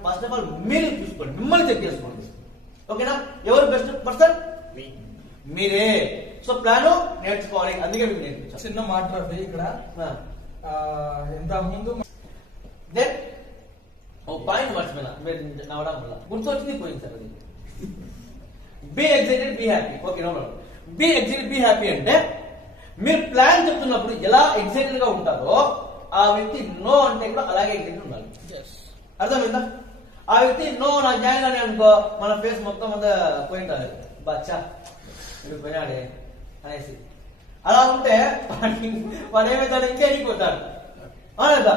ఫస్ట్ ఆఫ్ ఆల్ మీరు చూసుకోండి, మిమ్మల్ని చెక్ చేసుకోండి. ఓకేనా? ఎవరు బెస్ట్ పర్సన్? మీరే. సో ప్లాన్ నేర్చుకోవాలి. అందుకే మీకు నేర్పించాను. చిన్న మాట ఇక్కడ ఇంత ముందు దెన్ ఓ పాయింట్ మర్చిపోయినా, మీరు నవ్వడం వల్ల గుర్తొచ్చింది పోయింది సార్. అది be excited, be happy. Okay, no problem. Be excited, be happy అంటే మీరు ప్లాన్ చెప్తున్నప్పుడు ఎలా ఎగ్జైటెడ్ గా ఉంటారో ఆ వ్యక్తి నో అంటే కూడా అలాగే ఎగ్జైటెడ్ ఉండాలి. అర్థమైందా? ఆ వ్యక్తి నో నా జాయిన్ అని అనుకో, మన ఫేస్ మొత్తం అంతా పోయింటారు, బచ్చా మీరు పోయినాడే అనేసి. అలా ఉంటే వాడు ఏమైతాడు, ఇంకా ఎగిపోతాడు. అవునా?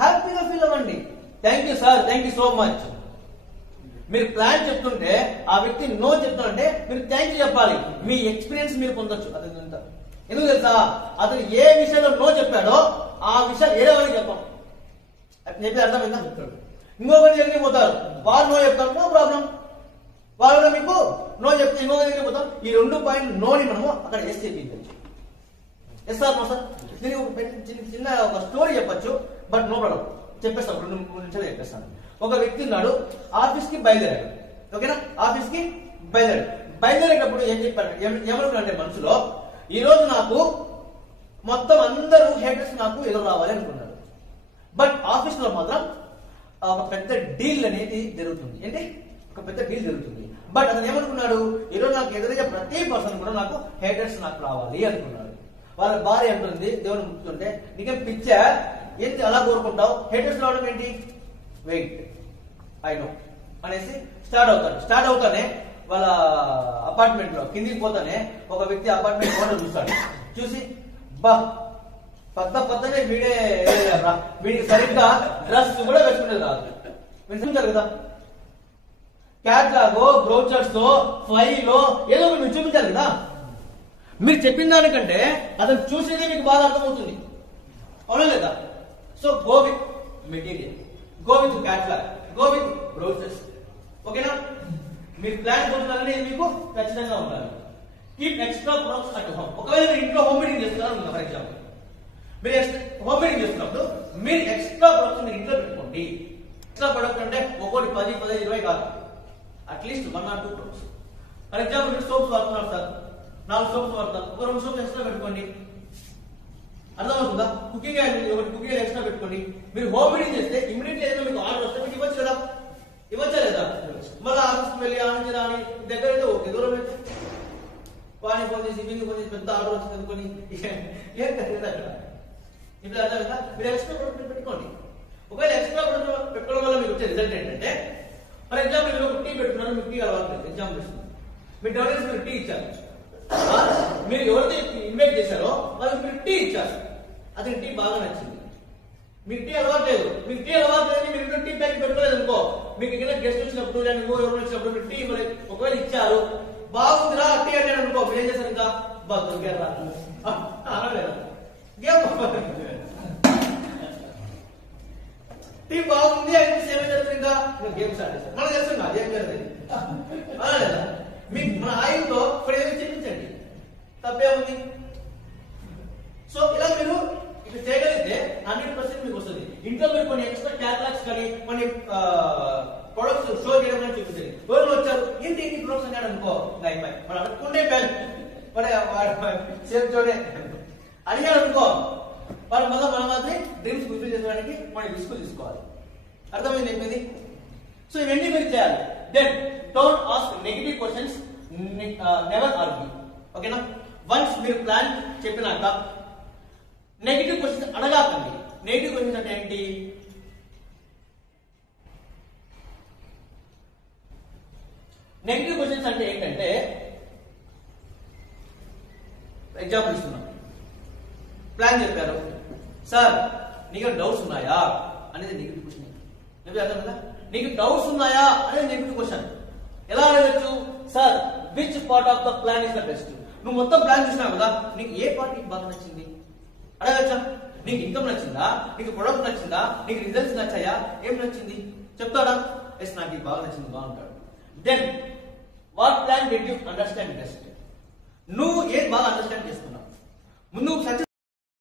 హ్యాపీగా ఫీల్ అవ్వండి. Thank you sir, thank you so much. మీరు ప్లాన్ చెప్తుంటే ఆ వ్యక్తి నో చెప్తుంటే మీరు థ్యాంక్ యూ చెప్పాలి. మీ ఎక్స్పీరియన్స్ మీరు పొందొచ్చు. అతను ఎందుకు తెలుసా? అతను ఏ విషయంలో నో చెప్పాడో ఆ విషయాలు ఏదో వాళ్ళకి చెప్పాం చెప్పి అర్థమైందా? ఇంకొకటి దగ్గరికి పోతారు, వాళ్ళు నో చెప్తారు, నో ప్రాబ్లం. వాళ్ళు మీకు నో చెప్తే ఇంకొక దగ్గరికి పోతాం. ఈ 2 పాయింట్ నోని మనము అక్కడ ఎస్ చేయించచ్చు. Yes sir, no sir. నేను చిన్న ఒక స్టోరీ చెప్పచ్చు, బట్ నో ప్రాబ్లం చెప్పేస్తాను. 2-3 నిమిషాలు చెప్పేస్తాను. ఒక వ్యక్తి ఉన్నాడు, ఆఫీస్ కి బయలుదేరాడు. ఓకేనా? ఆఫీస్ కి బయలుదేరేటప్పుడు ఏం చెప్పాడు, ఏమనుకున్నాడంటే మనసులో, ఈ రోజు నాకు మొత్తం అందరూ హేటర్స్ నాకు ఎదురు రావాలి అనుకున్నాడు. బట్ ఆఫీస్ లో మాత్రం ఒక పెద్ద డీల్ అనేది జరుగుతుంది. ఏంటి? ఒక పెద్ద డీల్ జరుగుతుంది. బట్ అతను ఏమనుకున్నాడు, ఈరోజు నాకు ఎదురుగా ప్రతి పర్సన్ కూడా నాకు హేటర్స్ నాకు రావాలి అనుకున్నాడు. వాళ్ళ భార్య అంటుంది, దేవుని ముట్టుకుంటే, నీకేం పిచ్చా, ఏంటి అలా కోరుకుంటావు, హేటర్స్ రావడం ఏంటి, వెయిట్ ఐ నో అనేసి స్టార్ట్ అవుతానే వాళ్ళ అపార్ట్మెంట్ లో కిందికి పోతానే ఒక వ్యక్తి అపార్ట్మెంట్ ఓనర్ చూస్తాడు. చూసి, బా పద్దనే వీడికి సరిగ్గా డ్రెస్ కూడా వేసుకునేది రాదు. మీరు చూపించారు కదా, క్యాట్లాగో, బ్రౌచర్స్ తో, ఫైలో ఏదో మీరు చూపించారు కదా. మీరు చెప్పిన దానికంటే అతను చూసేదే మీకు బాగా అర్థమవుతుంది. అవునా లేదా? So go with material, go with catalogue, go with brochures. ఓకేనా? మీరు ప్లాన్ పోతున్నారని మీకు ఖచ్చితంగా ఉండాలి. Keep extra products at home. ఒకవేళ మీరు ఇంట్లో హోమ్ మీటింగ్ చేస్తున్నారు, ఫర్ ఎగ్జాంపుల్ మీరు హోమ్ మీటింగ్ చేస్తున్నప్పుడు మీరు ఎక్స్ట్రా ప్రొడక్ట్స్ మీరు ఇంట్లో పెట్టుకోండి. ఎక్స్ట్రా ప్రొడక్ట్ అంటే ఒక్కోటి 10, 15, 20 కాదు, at least 1 or 2 products. For example మీరు సోప్స్ వాడుతున్నారు సార్, 4 సోప్స్ వాడతారు, ఒక 2 సోప్స్ ఎక్స్ట్రా పెట్టుకోండి. అర్థమవుతుందా? కుకింగ్ ఆయిల్ ఎక్స్ట్రా పెట్టుకోండి. మీరు హోమ్ మీటింగ్ చేస్తే ఇమీడియట్లీ ఏదో మీకు ఆర్డర్ వస్తే మీకు ఇవ్వచ్చు కదా, ఇవ్వచ్చా లేదా? మళ్ళీ ఆఫీస్కి వెళ్ళి ఆనంది రాని దగ్గర అయితే ఓకే, దూరం అయితే వాడిని ఫోన్ చేసి మీకు ఫోన్ చేసి పెద్ద ఆర్డర్ వచ్చి అనుకోని ఏం తెలియదు అక్కడ. ఇప్పుడు అర్థం కదా, మీరు ఎక్స్ట్రా ప్రొడక్ట్ పెట్టుకోండి. ఒకవేళ ఎక్స్ట్రా ప్రొడక్ట్ పెట్టుకోవడం వల్ల మీకు వచ్చే రిజల్ట్ ఏంటంటే, ఫర్ ఎగ్జాంపుల్ మీరు ఒక టీ పెట్టుకున్నారు, మీకు టీ అలవాటు లేదు. ఎగ్జాంపుల్ ఇస్తుంది, మీ డౌనర్స్ మీరు టీ ఇచ్చారు, మీరు ఎవరైతే ఇన్వైట్ చేశారో వాళ్ళకి మీరు టీ ఇచ్చారు, అది టీ బాగా నచ్చింది. మీకు టీ అలవాటు లేదు, మీరు టీ అలవాటు లేదు, మీరు టీ ప్యాకెట్ పెట్టుకోలేదు అనుకో, మీకు ఇక్కడ గెస్ట్ వచ్చినప్పుడు లేదా ఎవరు వచ్చినప్పుడు మీరు టీ ఒకవేళ ఇచ్చారు, బాగుందిరా టీ అంటే అనుకో, మీరు ఏం చేశారు, ఇంకా బాగా దొరికారా అనలేదు. టీ బాగుంది అయితే సేవ చేస్తారు, ఇంకా గేమ్ స్టార్ట్ చేస్తారు. మనకు తెలుసు అదేం జరుగుతుంది అనలేదా? మీకు మన ఆయుధంతో ఇప్పుడు ఏదో చెప్పించండి, తప్పే ఉంది. సో ఇలా మీరు ఇట్లా చేయగలిగితే 100% మీకు వస్తుంది. ఇంట్లో మీరు కొన్ని ఎక్స్ట్రా క్యాటలాగ్స్ కానీ కొన్ని ప్రొడక్ట్స్ షో చేయడం అని చూపించండి. ఎవరు వచ్చారు, ఏంటి ఎన్ని ప్రొడక్ట్స్ అన్నాడు అనుకో, మనం అనుకుంటే చూడే అడిగాడు అనుకో, వాడు మళ్ళీ మన మాత్రమే డ్రీమ్స్ ఫుల్ఫిల్ చేసుకోవడానికి మనం రిస్క్ తీసుకోవాలి. అర్థమైంది చెప్పింది? సో ఇవన్నీ మీరు చేయాలి. Then don't ask negative questions, never argue. ఓకేనా? వన్స్ మీరు ప్లాన్ చెప్పినాక నెగిటివ్ క్వశ్చన్స్ అడగాకండి. నెగిటివ్ క్వశ్చన్స్ అంటే ఏంటి? నెగిటివ్ క్వశ్చన్స్ అంటే ఏంటంటే, ఎగ్జాంపుల్ ఇస్తున్నాం, ప్లాన్ చెప్పారు, సార్ నీకు డౌట్స్ ఉన్నాయా అనేది నెగిటివ్ క్వశ్చన్. అర్థం కదా? నీకు డౌట్స్ ఉన్నాయా అనేది నెగిటివ్ క్వశ్చన్. ఎలా అడగచ్చు? Sir which part of the plan is the best. నువ్వు మొత్తం ప్లాన్ చూసినావు కదా, నీకు ఏ పార్ట్ నీకు బాగా నచ్చింది అడగచ్చా? నీకు ఇన్కమ్ నచ్చిందా, నీకు ప్రొడక్ట్ నచ్చిందా, నీకు రిజల్ట్స్ నచ్చాయా, ఏం నచ్చింది చెప్తాడా? ఎస్ నాకు ఇది బాగా నచ్చింది, బాగుంటాడు. Then what plan did you understand best? నువ్వు ఏది బాగా అండర్స్టాండ్ చేసుకున్నావు? ముందు